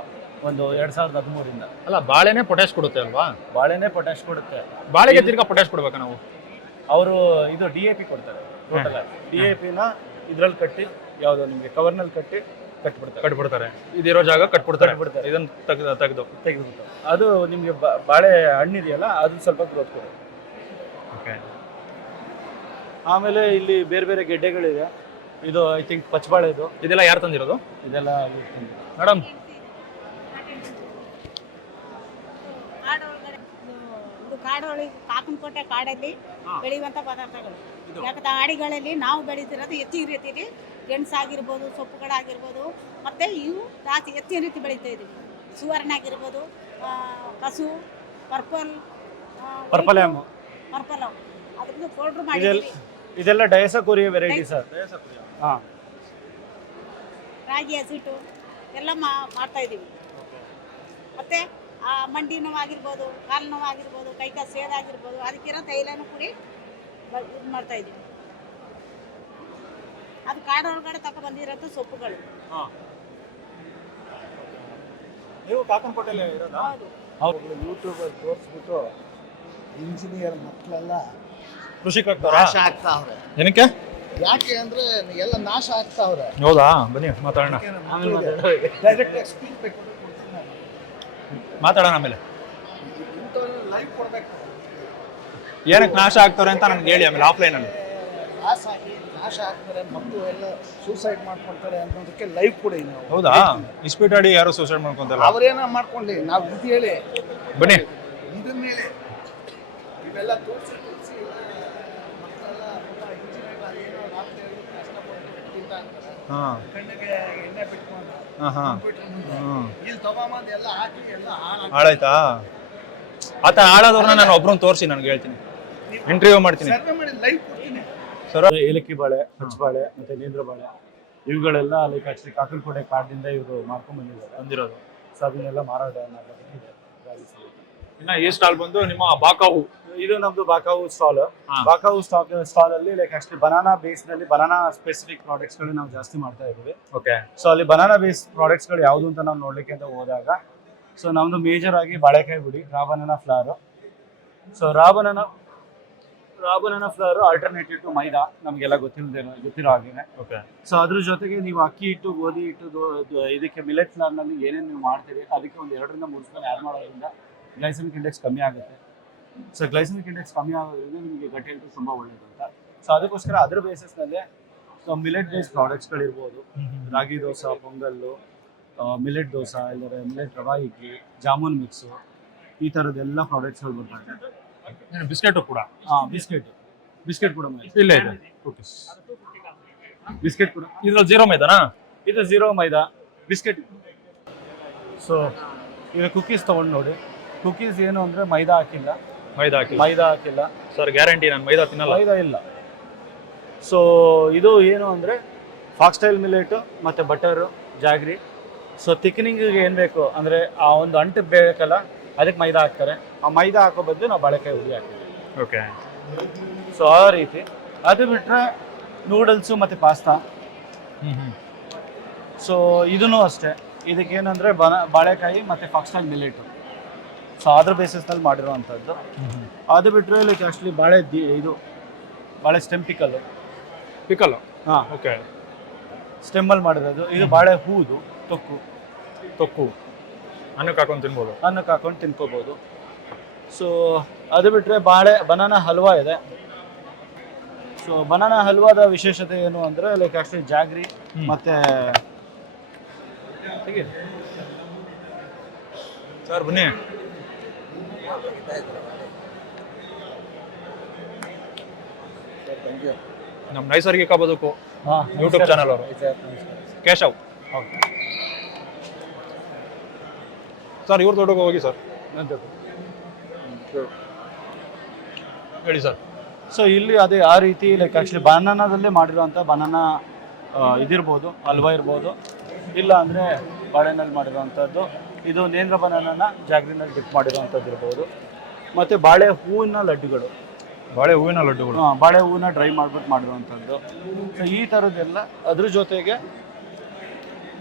ಒಂದು ಎರಡು ಸಾವಿರದ ಹದಿಮೂರಿಂದ. ಅಲ್ಲ ಬಾಳೆನೇ ಪೊಟ್ಯಾಶ್ ಕೊಡುತ್ತೆ ಅಲ್ವಾ? ಬಾಳೆನೇ ಪೊಟ್ಯಾಶ್ ಕೊಡುತ್ತೆ. ಬಾಳೆಗೆ ತಿರ್ಗಾ ಪೊಟ್ಯಾಶ್ ಕೊಡ್ಬೇಕಾ ನಾವು? ಅವರು ಇದು ಡಿ ಎ ಪಿ ಕೊಡ್ತಾರೆ. ಟೋಟಲ್ ಡಿ ಎ ಪಿನ ಇದ್ರಲ್ಲಿ ಕಟ್ಟಿ ಯಾವುದೋ ನಿಮಗೆ ಕವರ್ನಲ್ಲಿ ಕಟ್ಟಿ ಕಟ್ಬಿಡ್ತಾರೆ. ಕಟ್ಬಿಡ್ತಾರೆ. ಇದಿರೋ ಜಾಗ ಕಟ್ಬಿಡ್ತಾರೆ. ಕಟ್ಬಿಡ್ತಾರೆ. ಇದನ್ನ ತೆಗ್ದು ತೆಗೆದು. ಅದು ನಿಮಗೆ ಬಾಳೆ ಹಣ್ಣಿದೆಯಲ್ಲ ಅದು ಸ್ವಲ್ಪ ಗ್ರೋತ್ ಕೊಡುತ್ತೆ. ಓಕೆ. ಆಮೇಲೆ ಇಲ್ಲಿ ಬೇರೆ ಬೇರೆ ಗೆಡ್ಡೆಗಳಿದೆ. ಇದು ಐ ಥಿಂಕ್ ಪಚ್ಚಬಾಳೆದು ಇದೆಲ್ಲ ಯಾರು ತಂದಿರೋದು? ಇದೆಲ್ಲ. ಮೇಡಮ್ ಕಾಡು ಒಳಗಡೆ ಇದು- ಇದು ಕಾಡೊಳಗೆ ಕಾಕನಕೋಟೆ ಕಾಡಲ್ಲಿ ಬೆಳೆಯುವಂಥ ಪದಾರ್ಥಗಳು. ಯಾಕಂದ್ರೆ ಆಡಿಗಳಲ್ಲಿ ನಾವು ಬೆಳೀತಿರೋದು ಹೆಚ್ಚಿನ ರೀತಿಯಲ್ಲಿ ಗೆಣಸಾಗಿರ್ಬೋದು ಸೊಪ್ಪುಗಳಾಗಿರ್ಬೋದು ಮತ್ತು ಇವು ಜಾಸ್ತಿ ಹೆಚ್ಚಿನ ರೀತಿ ಬೆಳೀತಾ ಇದ್ದೀವಿ ಸುವರ್ಣ ಆಗಿರ್ಬೋದು ಕಸು ಪರ್ಪಲ್ ಪರ್ಪಲ್. ಪರ್ಪಲ್ ಅದರಿಂದ ಪೌಡ್ರ್ ಮಾಡಿದ್ದೀವಿ. ಇದೆಲ್ಲ ಡಯಸಕೋರಿಯ ವೆರೈಟಿ ಸರ್. ಹಾಂ. ರಾಗಿ ಹಸಿಟ್ಟು ಎಲ್ಲ ಮಾ ಮಾಡ್ತಾ ಇದ್ದೀವಿ. ಮತ್ತು ಮಂಡಿ ನೋವಾಗಿರ್ಬೋದು ಕಾಲು ನೋವಾಗಿರ್ಬೋದು ಕೈಕಾಲು ಸೇದಾಗಿರ್ಬೋದು ಅದಕ್ಕಿರೋ ತೈಲನೂ ಕೂಡಿ ಇದು ಮಾಡ್ತಾ ಇದ್ದೀವಿ. ಅದು ಕಾಡೊಳಗಡೆ ತಕ ಬಂದಿರೋದು ಸೊಪ್ಪುಗಳು. ನೀವು ಕಾಕನಕೋಟೆಯಲ್ಲಿ ಇರೋದಾ? ಹೌದು. ಹೌದು. ಯೂಟ್ಯೂಬಲ್ಲಿ ತೋರಿಸ್ಬಿಟ್ಟು ಇಂಜಿನಿಯರ್ ಮಕ್ಕಳೆಲ್ಲ ಕೃಷಿ ಆಗ್ತಾರಾ ನಾಶ ಆಗ್ತಾವ್ರೆ. ಏನಕ್ಕೆ? ಯಾಕೆ ಅಂದ್ರೆ ಎಲ್ಲ ನಾಶ ಆಗ್ತಾವ್ರೆ. ಹೌದಾ? ಬನ್ನಿ ಮಾತಾಡೋಣ. ಡೈರೆಕ್ಟ್ ಎಕ್ಸ್ಪೀರಿಯನ್ಸ್ ಬೇಕು. ಮಾತಾಡೋಣ ಆಮೇಲೆ. ಏನಕ್ಕೆ ನಾಶ ಆಗ್ತಾರೆ ಅಂತ ನನಗೆ ಹೇಳಿ ಆಮೇಲೆ ಆಫ್ಲೈನಲ್ಲಿ ನಾಶ ಆಗಿ ನಾಶ ಆಗ್ತಾರೆ ಮಕ್ಕಳು ಎಲ್ಲ ಸೂಸೈಡ್ ಮಾಡ್ಕೊಳ್ತಾರೆ ಅನ್ನೋದಕ್ಕೆ ಲೈವ್ ಕೊಡಿ ನಾವು ಹೌದಾ ಇಸ್ಪೀಟಾಡಿ ಯಾರು ಸೂಸೈಡ್ ಮಾಡ್ಕೊಂತಾರೆ ಅವರೇನ ಮಾಡ್ಕೊಳ್ಳಿ ನಾವು ಇದು ಹೇಳಿ. ಬನ್ನಿ. ಇದನ್ನ ಹೇಳಿ ಇವೆಲ್ಲ ತೋರಿಸಿ ತೋರಿಸಿ ಮಕ್ಕಳೆಲ್ಲ ಇಂಜಿನಿಯರ್ ಅದೇನೋ ರಾತ್ರಿ ಎಲ್ಲ ಕಷ್ಟಪಟ್ಟು ತಿಂತ ಅಂತಾರೆ ಹಾ ಕಣ್ಣಿಗೆ ಎಣ್ಣೆ ಬಿಟ್ಕೊಂಡು ಹಾ ಹಾ. ಕಂಪ್ಯೂಟರ್ ಮುಂದೆ ಇಲ್ಲಿ ತಗೊಂಬಂದು ಎಲ್ಲ ಹಾಕಿ ಎಲ್ಲ ಹಾಳಾಗಿ ಹಾಳಾಯ್ತಾ? ಆತ ಹಾಳಾದವ್ರನ್ನ ನಾನು ಒಬ್ರನ್ನ ತೋರಿಸಿ ನನ್ಗೆ ಹೇಳ್ತೀನಿ. ಇಂಟರ್ವ್ಯೂ ಮಾಡ್ತೀನಿ. ಸರ್ವೆ ಮಾಡಿ ಲೈವ್ ಕೊಡ್ತೀನಿ. ಸರ್ ಏಲಕ್ಕಿ ಬಾಳೆ ಹಚ್ಚಬಾಳೆ ಮತ್ತೆ ನೇಂದ್ರ ಬಾಳೆ ಇವುಗಳೆಲ್ಲ ಲೈಕ್ ಆಕ್ಚುಲಿ ಕಾಕನಕೋಟೆ ಕಾಡಿನಿಂದ ಇವರು ಮಾಡ್ಕೊಂಡ್ ಬಂದಿದ್ದಾರೆ. ಬಂದಿರೋದು ಸೊ ಅದನ್ನೆಲ್ಲ ಮಾರಾಟ. ಇನ್ನ ಈ ಸ್ಟಾಲ್ ಬಂದು ನಿಮ್ಮ ಬಾಕಾವು ಇದು ನಮ್ದು ಬಾಕಾವು ಸ್ಟಾಲ್. ಬಾಕಾವು ಸ್ಟಾಕ್ ಸ್ಟಾಲ್ ಅಲ್ಲಿ ಲೈಕ್ ಆಕ್ಚುಲಿ ಬನಾನಾ ಬೇಸ್ನಲ್ಲಿ ಬನಾನಾ ಸ್ಪೆಸಿಫಿಕ್ ಪ್ರಾಡಕ್ಟ್ಸ್ಗಳು ನಾವು ಜಾಸ್ತಿ ಮಾಡ್ತಾ ಇದೀವಿ ಓಕೆ ಸೊ ಅಲ್ಲಿ ಬನಾನಾ ಬೇಸ್ ಪ್ರಾಡಕ್ಟ್ಸ್ಗಳು ಯಾವುದು ಅಂತ ನಾವು ನೋಡ್ಲಿಕ್ಕೆ ಅಂತ ಹೋದಾಗ ಸೊ ನಮ್ದು ಮೇಜರ್ ಆಗಿ ಬಾಳೆಕಾಯಿ ಬಿಡಿ raw banana flower so raw banana raw banana flower alternative to maida ನಮಗೆಲ್ಲ ಗೊತ್ತಿಲ್ಲದೆ ಗೊತ್ತಿರೋ ಹಾಗೇನೆ. ಓಕೆ ಸೊ ಅದ್ರ ಜೊತೆಗೆ ನೀವು ಅಕ್ಕಿ ಹಿಟ್ಟು ಗೋಧಿ ಹಿಟ್ಟು ದೋ- ಇದಕ್ಕೆ ಮಿಲೆಟ್ ಫ್ಲವರ್ನಲ್ಲಿ ಏನೇನು ನೀವು ಮಾಡ್ತೀರಿ ಅದಕ್ಕೆ ಒಂದು ಎರಡರಿಂದ ಮೂರು ಸ್ಪೂನ್ ಆ್ಯಡ್ ಮಾಡೋದ್ರಿಂದ ಗ್ಲೈಸಮಿಕ್ ಇಂಡೆಕ್ಸ್ ಕಮ್ಮಿ ಆಗುತ್ತೆ. ಸೊ ಗ್ಲೈಸಮಿಕ್ ಇಂಡೆಕ್ಸ್ ಕಮ್ಮಿ ಆಗೋದ್ರಿಂದ ನಿಮಗೆ ಗಟ್ಟಿ ಹಿಟ್ಟು ತುಂಬ ಒಳ್ಳೇದು ಅಂತ. ಸೊ ಅದಕ್ಕೋಸ್ಕರ ಅದರ ಬೇಸಸ್ನಲ್ಲೇ ಸೊ ಮಿಲೆಟ್ ಬೇಸ್ ಪ್ರಾಡಕ್ಟ್ಸ್ಗಳಿರ್ಬೋದು ರಾಗಿ ದೋಸೆ ಪೊಂಗಲ್ಲು ಮಿಲೆಟ್ ದೋಸೆ ಇಲ್ಲದ್ರೆ ಮಿಲೆಟ್ ರವಾ ಇಡ್ಲಿ ಜಾಮೂನ್ ಮಿಕ್ಸು ಈ ಥರದ್ದೆಲ್ಲ ಪ್ರಾಡಕ್ಟ್ಸ್ಗಳು ಬರ್ತಾರೆ ಬಿಸ್ಕೆಟು ಕೂಡ? ಹಾಂ ಬಿಸ್ಕೆಟ್. ಬಿಸ್ಕೆಟ್ ಕೂಡ ಇಲ್ಲ ಇದೆ ಕುಕೀಸ್ ಬಿಸ್ಕೆಟ್ ಕೂಡ. ಇದ್ರಲ್ಲಿ ಜೀರೋ ಮೈದಾನಾ? ಇದು ಝೀರೋ ಮೈದಾ. ಬಿಸ್ಕೆಟ್. ಸೊ ಈಗ ಕುಕೀಸ್ ತೊಗೊಂಡು ನೋಡಿ. ಕುಕೀಸ್ ಏನು ಅಂದರೆ ಮೈದಾ ಹಾಕಿಲ್ಲ. ಮೈದಾ ಹಾಕಿ ಮೈದಾ ಹಾಕಿಲ್ಲ. ಸರ್ ಗ್ಯಾರಂಟಿ ನಾನು ಮೈದಾ ತಿನ್ನಲ್ಲ. ಮೈದಾ ಇಲ್ಲ. ಸೊ ಇದು ಏನು ಅಂದರೆ ಫಾಕ್ಸ್ಟೈಲ್ ಮಿಲೆಟು ಮತ್ತು ಬಟರು ಜಾಗ್ರಿ ಸೊ ತಿಕ್ನಿಂಗಿಗೆ ಏನು ಬೇಕು ಅಂದರೆ ಆ ಒಂದು ಅಂಟು ಬೇಕಲ್ಲ ಅದಕ್ಕೆ ಮೈದಾ ಹಾಕ್ತಾರೆ. ಆ ಮೈದಾ ಹಾಕೋ ಬದಲು ನಾವು ಬಾಳೆಕಾಯಿ ಹುಳಿ ಹಾಕ್ತೀವಿ. ಓಕೆ ಸೊ ಆ ರೀತಿ. ಅದು ಬಿಟ್ಟರೆ ನೂಡಲ್ಸು ಮತ್ತು ಪಾಸ್ತಾ ಹ್ಞೂ ಹ್ಞೂ ಸೊ ಇದೂ ಅಷ್ಟೇ. ಇದಕ್ಕೇನಂದರೆ ಬನ ಬಾಳೆಕಾಯಿ ಮತ್ತು ಫಾಕ್ಸ್ಟೈಲ್ ಮಿಲೆಟು ಸೊ ಅದ್ರ ಬೇಸಿಸ್ನಲ್ಲಿ ಮಾಡಿರುವಂಥದ್ದು. ಅದು ಬಿಟ್ಟರೆ ಲೈಕ್ ಆ್ಯಕ್ಚುಲಿ ಬಾಳೆ ದಿ ಇದು ಬಾಳೆ ಸ್ಟೆಮ್ ಪಿಕಲ್ಲು ಪಿಕಲ್ ಹಾಂ. ಓಕೆ ಸ್ಟೆಮ್ಮಲ್ಲಿ ಮಾಡಿರೋದು. ಇದು ಬಾಳೆ ಹೂದು ತೊಕ್ಕು. ತೊಕ್ಕು. ಅನ್ನಕ್ಕೆ ಹಾಕೊಂಡು ತಿನ್ಬೋದು. ಅನ್ನಕ್ಕೆ ಹಾಕೊಂಡು ತಿನ್ಕೋಬೋದು. ಸೊ ಅದು ಬಿಟ್ಟರೆ ಬಾಳೆ ಬನಾನಾ ಹಲ್ವಾ ಇದೆ. ಸೊ ಬನಾನಾ ಹಲ್ವಾದ ವಿಶೇಷತೆ ಏನು ಅಂದರೆ ಲೈಕ್ ಆ್ಯಕ್ಚುಲಿ ಜಾಗ್ರಿ ಮತ್ತು ಸರ್ ಬನ್ನಿ. ನಮ್ಮ ನೈಸರ್ಗಿಕ ಬದುಕು. ಯೂಟ್ಯೂಬ್ ಚಾನಲ್ ಅವರು. ಕೇಶವ್ ಸರ್ ಇವ್ರ ದೊಡ್ಡಗೆ ಹೋಗಿ ಸರ್. ಹೇಳಿ ಸರ್. ಸೊ ಇಲ್ಲಿ ಅದೇ ಆ ರೀತಿ ಲೈಕ್ ಆ್ಯಕ್ಚುಲಿ ಬನಾನಾದಲ್ಲೇ ಮಾಡಿರುವಂಥ ಬನಾನಾ ಇದಿರ್ಬೋದು ಹಲ್ವಾ ಇರ್ಬೋದು. ಇಲ್ಲ ಅಂದರೆ ಬಾಳೆನಲ್ಲಿ ಮಾಡಿರುವಂಥದ್ದು ಇದು ನೇಂದ್ರ ಬನಾನನ ಜಾಗ್ರಿನಲ್ಲಿ ಡಿಪ್ ಮಾಡಿರುವಂಥದ್ದು ಇರ್ಬೋದು. ಮತ್ತು ಬಾಳೆ ಹೂವಿನ ಲಡ್ಡುಗಳು. ಬಾಳೆ ಹೂವಿನ ಲಡ್ಡುಗಳು. ಹಾಂ ಬಾಳೆ ಹೂವಿನ ಡ್ರೈ ಮಾಡ್ಬಿಟ್ಟು ಮಾಡಿರುವಂಥದ್ದು. ಸೊ ಈ ಥರದ್ದೆಲ್ಲ ಅದ್ರ ಜೊತೆಗೆ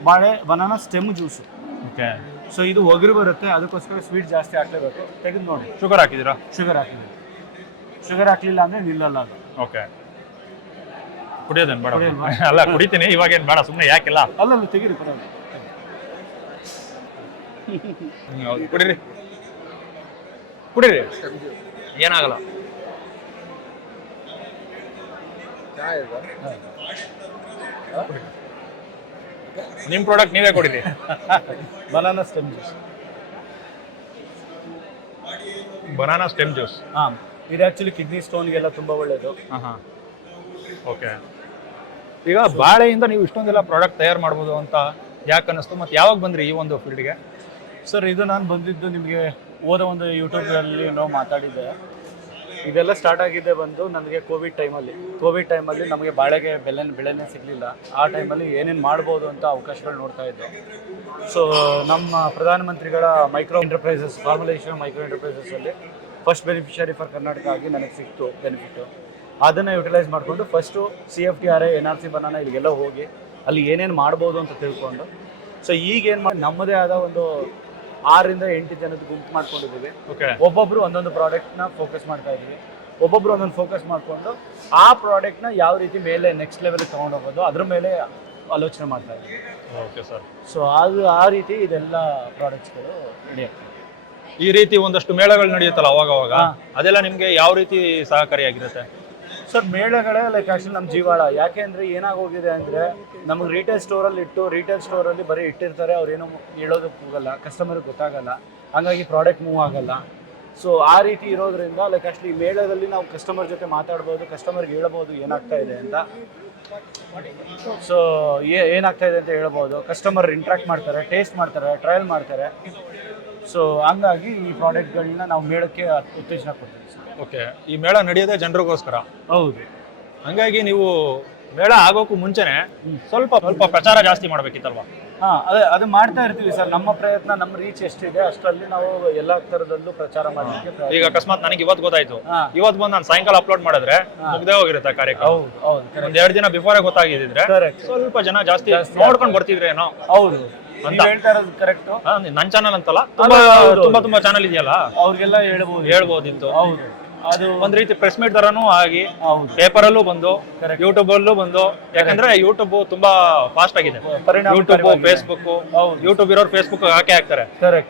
ಬಾಳೆ banana stem juice okay so ಇದು ಒಗರು ಬರುತ್ತೆ ಅದಕ್ಕೋಸ್ಕರ ಸ್ವೀಟ್ ಜಾಸ್ತಿ ಹಾಕ್ಲೇಬೇಕು. ತೆಗೆದು ನೋಡಿ. ಶುಗರ್ ಹಾಕಿದ್ದೀರಾ? ಶುಗರ್ ಹಾಕಿದೆ ಶುಗರ್ ಹಾಕ್ಲಿಲ್ಲ ಅಂದರೆ ನಿಲ್ಲಲ್ಲ ಅದು. ಓಕೆ ಕುಡಿಯೋದೇನು ಬೇಡ. ಕುಡಿಯಲ್ವಾ? ಅಲ್ಲ ಕುಡಿತೀನಿ ಇವಾಗೇನು ಬೇಡ ಸುಮ್ಮನೆ ಯಾಕಿಲ್ಲ? ಅಲ್ಲಲ್ಲಿ ತೆಗೀರಿ ಪರವಾಗಿಲ್ಲ. ಹೌದು. ಕುಡೀರಿ. ಕುಡೀರಿ. ಏನಾಗಲ್ಲ. ನಿಮ್ಮ ಪ್ರಾಡಕ್ಟ್ ನೀವೇ ಕೊಡಿರಿ. Banana stem juice banana stem juice ಹಾಂ ಇದು ಆ್ಯಕ್ಚುಲಿ ಕಿಡ್ನಿ ಸ್ಟೋನ್ಗೆಲ್ಲ ತುಂಬ ಒಳ್ಳೆಯದು ಹಾಂ ಹಾಂ. ಓಕೆ ಈಗ ಬಾಳೆಯಿಂದ ನೀವು ಇಷ್ಟೊಂದೆಲ್ಲ ಪ್ರಾಡಕ್ಟ್ ತಯಾರು ಮಾಡ್ಬೋದು ಅಂತ ಯಾಕೆ ಅನ್ನಿಸ್ತು? ಮತ್ತು ಯಾವಾಗ ಬಂದ್ರಿ ಈ ಒಂದು ಫೀಲ್ಡ್ಗೆ ಸರ್ ಇದು ನಾನು ಬಂದಿದ್ದು ನಿಮಗೆ ಹೋದ ಒಂದು ಯೂಟ್ಯೂಬಲ್ಲಿ ನಾವು ಮಾತಾಡಿದ್ದೆ. ಇದೆಲ್ಲ ಸ್ಟಾರ್ಟ್ ಆಗಿದ್ದೆ ಬಂದು ನನಗೆ ಕೋವಿಡ್ ಟೈಮಲ್ಲಿ ಕೋವಿಡ್ ಟೈಮಲ್ಲಿ ನಮಗೆ ಬಾಳೆಗೆ ಬೆಲೆ ಬೆಳೆನೇ ಸಿಗಲಿಲ್ಲ. ಆ ಟೈಮಲ್ಲಿ ಏನೇನು ಮಾಡ್ಬೋದು ಅಂತ ಅವಕಾಶಗಳು ನೋಡ್ತಾ ಇದ್ದೆ. ಸೊ ನಮ್ಮ ಪ್ರಧಾನಮಂತ್ರಿಗಳ ಮೈಕ್ರೋ ಎಂಟರ್ಪ್ರೈಸಸ್ ಫಾರ್ಮುಲೇಷನ್ ಮೈಕ್ರೋ ಎಂಟರ್ಪ್ರೈಸಸಲ್ಲಿ ಫಸ್ಟ್ ಬೆನಿಫಿಷರಿ ಫಾರ್ ಕರ್ನಾಟಕ ಆಗಿ ನನಗೆ ಸಿಕ್ತು ಬೆನಿಫಿಟ್ಟು ಅದನ್ನು ಯುಟಿಲೈಸ್ ಮಾಡಿಕೊಂಡು first C F T R A N R C banana ಇಲ್ಲಿಗೆಲ್ಲ ಹೋಗಿ ಅಲ್ಲಿ ಏನೇನು ಮಾಡ್ಬೋದು ಅಂತ ತಿಳ್ಕೊಂಡು. ಸೊ ಈಗೇನು ಮಾಡಿ ನಮ್ಮದೇ ಆದ ಒಂದು ಆರರಿಂದ ಎಂಟು ಜನದ ಗುಂಪು ಮಾಡ್ಕೊಂಡಿದ್ದೀವಿ. ಒಬ್ಬೊಬ್ರು ಒಂದೊಂದು ಪ್ರಾಡಕ್ಟ್ನ ಫೋಕಸ್ ಮಾಡ್ತಾ ಇದ್ದೀವಿ. ಒಬ್ಬೊಬ್ರು ಒಂದೊಂದು ಫೋಕಸ್ ಮಾಡಿಕೊಂಡು ಆ ಪ್ರಾಡಕ್ಟ್ನ ಯಾವ ರೀತಿ ಮೇಲೆ ನೆಕ್ಸ್ಟ್ ಲೆವೆಲ್ಗೆ ತೊಗೊಂಡೋಗೋದು ಅದ್ರ ಮೇಲೆ ಆಲೋಚನೆ ಮಾಡ್ತಾ ಇದ್ದೀವಿ. ಓಕೆ ಸರ್ ಸೊ ಅದು ಆ ರೀತಿ ಇದೆಲ್ಲ ಪ್ರಾಡಕ್ಟ್ಸ್ಗಳು ನಡೆಯುತ್ತೆ. ಈ ರೀತಿ ಒಂದಷ್ಟು ಮೇಳಗಳು ನಡೆಯುತ್ತಲ್ಲ ಅವಾಗ ಅವಾಗ ಅದೆಲ್ಲ ನಿಮಗೆ ಯಾವ ರೀತಿ ಸಹಕಾರಿಯಾಗಿರುತ್ತೆ ಸರ್ ಮೇಳಗಳೇ ಲೈಕ್ ಆಕ್ಚುಲಿ ನಮ್ಮ ಜೀವಾಳ. ಯಾಕೆ ಅಂದರೆ ಏನಾಗೋಗಿದೆ ಅಂದರೆ ನಮಗೆ ರಿಟೇಲ್ ಸ್ಟೋರಲ್ಲಿ ಇಟ್ಟು ರಿಟೇಲ್ ಸ್ಟೋರಲ್ಲಿ ಬರೀ ಇಟ್ಟಿರ್ತಾರೆ ಅವ್ರೇನು ಹೇಳೋದಕ್ಕೆ ಹೋಗಲ್ಲ ಕಸ್ಟಮರ್ಗೆ ಗೊತ್ತಾಗಲ್ಲ. ಹಂಗಾಗಿ ಪ್ರಾಡಕ್ಟ್ ಮೂವ್ ಆಗಲ್ಲ. ಸೊ ಆ ರೀತಿ ಇರೋದ್ರಿಂದ ಲೈಕ್ ಆಕ್ಚುಲಿ ಮೇಳದಲ್ಲಿ ನಾವು ಕಸ್ಟಮರ್ ಜೊತೆ ಮಾತಾಡ್ಬೋದು ಕಸ್ಟಮರ್ಗೆ ಹೇಳ್ಬೋದು ಏನಾಗ್ತಾ ಇದೆ ಅಂತ. ಸೊ ಏನಾಗ್ತಾ ಇದೆ ಅಂತ ಹೇಳ್ಬೋದು. ಕಸ್ಟಮರ್ ಇಂಟ್ರಾಕ್ಟ್ ಮಾಡ್ತಾರೆ ಟೇಸ್ಟ್ ಮಾಡ್ತಾರೆ ಟ್ರಯಲ್ ಮಾಡ್ತಾರೆ. ಸೊ ಹಂಗಾಗಿ ಈ ಪ್ರಾಡಕ್ಟ್ಗಳನ್ನ ನಾವು ಮೇಳಕ್ಕೆ ಉತ್ತೇಜನ ಕೊಡ್ತೀವಿ. ಓಕೆ ಈ ಮೇಳ ನಡೆಯೋದೇ ಜನರಿಗೋಸ್ಕರ? ಹೌದು. ಹಂಗಾಗಿ ನೀವು ಮೇಳ ಆಗೋಕ್ಕೂ ಮುಂಚೆನೆ ಸ್ವಲ್ಪ ಸ್ವಲ್ಪ ಪ್ರಚಾರ ಜಾಸ್ತಿ ಮಾಡ್ಬೇಕಿತ್ತಲ್ವಾ? ಹಾ ಅದೇ ಅದು ಮಾಡ್ತಾ ಇರ್ತೀವಿ ಸರ್. ನಮ್ಮ ಪ್ರಯತ್ನ ನಮ್ಮ ರೀಚ್ ಎಷ್ಟಿದೆ ಅಷ್ಟರಲ್ಲಿ ನಾವು ಎಲ್ಲ ತರದಲ್ಲೂ ಪ್ರಚಾರ ಮಾಡಲಿಕ್ಕೆ ಈಗ ಅಕಸ್ಮಾತ್ ನನಗೆ ಇವತ್ತು ಗೊತ್ತಾಯ್ತು. ಇವತ್ತು ಬಂದು ನಾನು ಸಾಯಂಕಾಲ ಅಪ್ಲೋಡ್ ಮಾಡಿದ್ರೆ ಮುಗ್ದೇ ಹೋಗಿರುತ್ತೆ ಕಾರ್ಯಕ್ರಮ. ಹೌದು ಹೌದು ಒಂದ್ ಎರಡು ದಿನ ಬಿಫೋರೇ ಗೊತ್ತಾಗಿದ್ರೆ ಸ್ವಲ್ಪ ಜನ ಜಾಸ್ತಿ ನೋಡ್ಕೊಂಡ್ ಬರ್ತಿದ್ರೇನೋ? ಹೌದು. ಅಂತ. ಹೇಳ್ತಾ ಇರೋದು ಕರೆಕ್ಟ್ ನನ್ ಚಾನಲ್ ಅಂತಲ್ಲ. ತುಂಬಾ ತುಂಬಾ ಚಾನಲ್ ಇದೆಯಲ್ಲ? ಅವ್ರಿಗೆಲ್ಲ ಹೇಳ್ಬೋದು ಹೇಳ್ಬೋದಿತ್ತು. ಹೌದು. ಅದು ಒಂದ್ ರೀತಿ ಪ್ರೆಸ್ ಮೀಟ್ ತರನು ಆಗಿ ಪೇಪರ್ ಅಲ್ಲೂ ಬಂದು. ಯೂಟ್ಯೂಬ್ ಅಲ್ಲೂ ಬಂದು ಯಾಕಂದ್ರೆ ಯೂಟ್ಯೂಬ್ ತುಂಬಾ ಫಾಸ್ಟ್ ಆಗಿದೆ. ಯೂಟ್ಯೂಬ್. ಫೇಸ್ಬುಕ್. ಯೂಟ್ಯೂಬ್ ಇರೋರು ಫೇಸ್ಬುಕ್ ಹಾಕಿ ಹಾಕ್ತಾರೆ.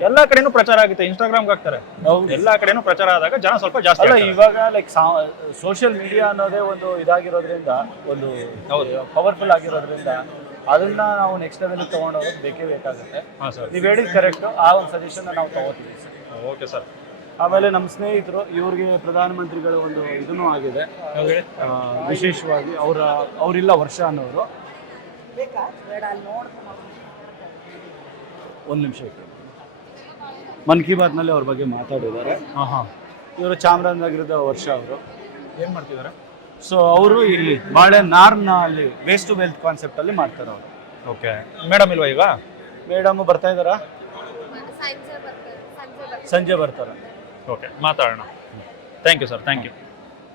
ಎಲ್ಲಾ ಕಡೆನೂ ಪ್ರಚಾರ ಆಗುತ್ತೆ ಇನ್ಸ್ಟಾಗ್ರಾಮ್ ಹಾಕ್ತಾರೆ. ಎಲ್ಲಾ ಕಡೆನೂ ಪ್ರಚಾರ ಆದಾಗ ಜನ ಸ್ವಲ್ಪ ಜಾಸ್ತಿ ಅಲ್ಲ. ಇವಾಗ ಲೈಕ್ ಸೋಷಿಯಲ್ ಮೀಡಿಯಾ ಅನ್ನೋದೇ ಒಂದು ಇದಾಗಿರೋದ್ರಿಂದ ಒಂದು. ಪವರ್ಫುಲ್ ಆಗಿರೋದ್ರಿಂದ ಅದನ್ನ ನಾವು ನೆಕ್ಸ್ಟ್ ಲೆವೆಲ್ ತಗೊಂಡೋಗೋದು ಬೇಕೇ ಬೇಕಾಗುತ್ತೆ. ನೀವು ಹೇಳಿದ್ ಕರೆಕ್ಟ್ ಆ ಒಂದು ಸಜೆಷನ್ ನಾವು ತಗೋತೀವಿ ಸರ್ ಓಕೆ ಸರ್ ಆಮೇಲೆ ನಮ್ಮ ಸ್ನೇಹಿತರು ಇವ್ರಿಗೆ ಪ್ರಧಾನಮಂತ್ರಿಗಳ ಒಂದು ಇದೂ ಆಗಿದೆ. ಆ, ವಿಶೇಷವಾಗಿ ಅವರ ಅವರಿಲ್ಲ ವರ್ಷ ಅನ್ನೋರು. ಒಂದು ನಿಮಿಷ ಮನ್ ಕಿ ಬಾತ್ನಲ್ಲಿ ಅವ್ರ ಬಗ್ಗೆ ಮಾತಾಡಿದ್ದಾರೆ. ಹಾಂ ಹಾಂ. ಇವರು ಚಾಮರಾಜನಗರದ ವರ್ಷ ಅವರು. ಏನು ಮಾಡ್ತಿದ್ದಾರೆ? ಸೊ ಅವರು ಇಲ್ಲಿ ಬಾಳೆ ನಾರ್ನ ಅಲ್ಲಿ ವೇಸ್ಟ್ ಟು ವೆಲ್ತ್ ಕಾನ್ಸೆಪ್ಟ್ ಅಲ್ಲಿ ಮಾಡ್ತಾರೆ ಅವರು. ಓಕೆ. ಮೇಡಮ್ ಇಲ್ವಾ ಈಗ? ಮೇಡಮ್ ಬರ್ತಾ ಇದ್ದಾರಾ? ಸಂಜೆ ಬರ್ತಾರೆ. ಓಕೆ ಮಾತಾಡೋಣ. Thank you sir thank you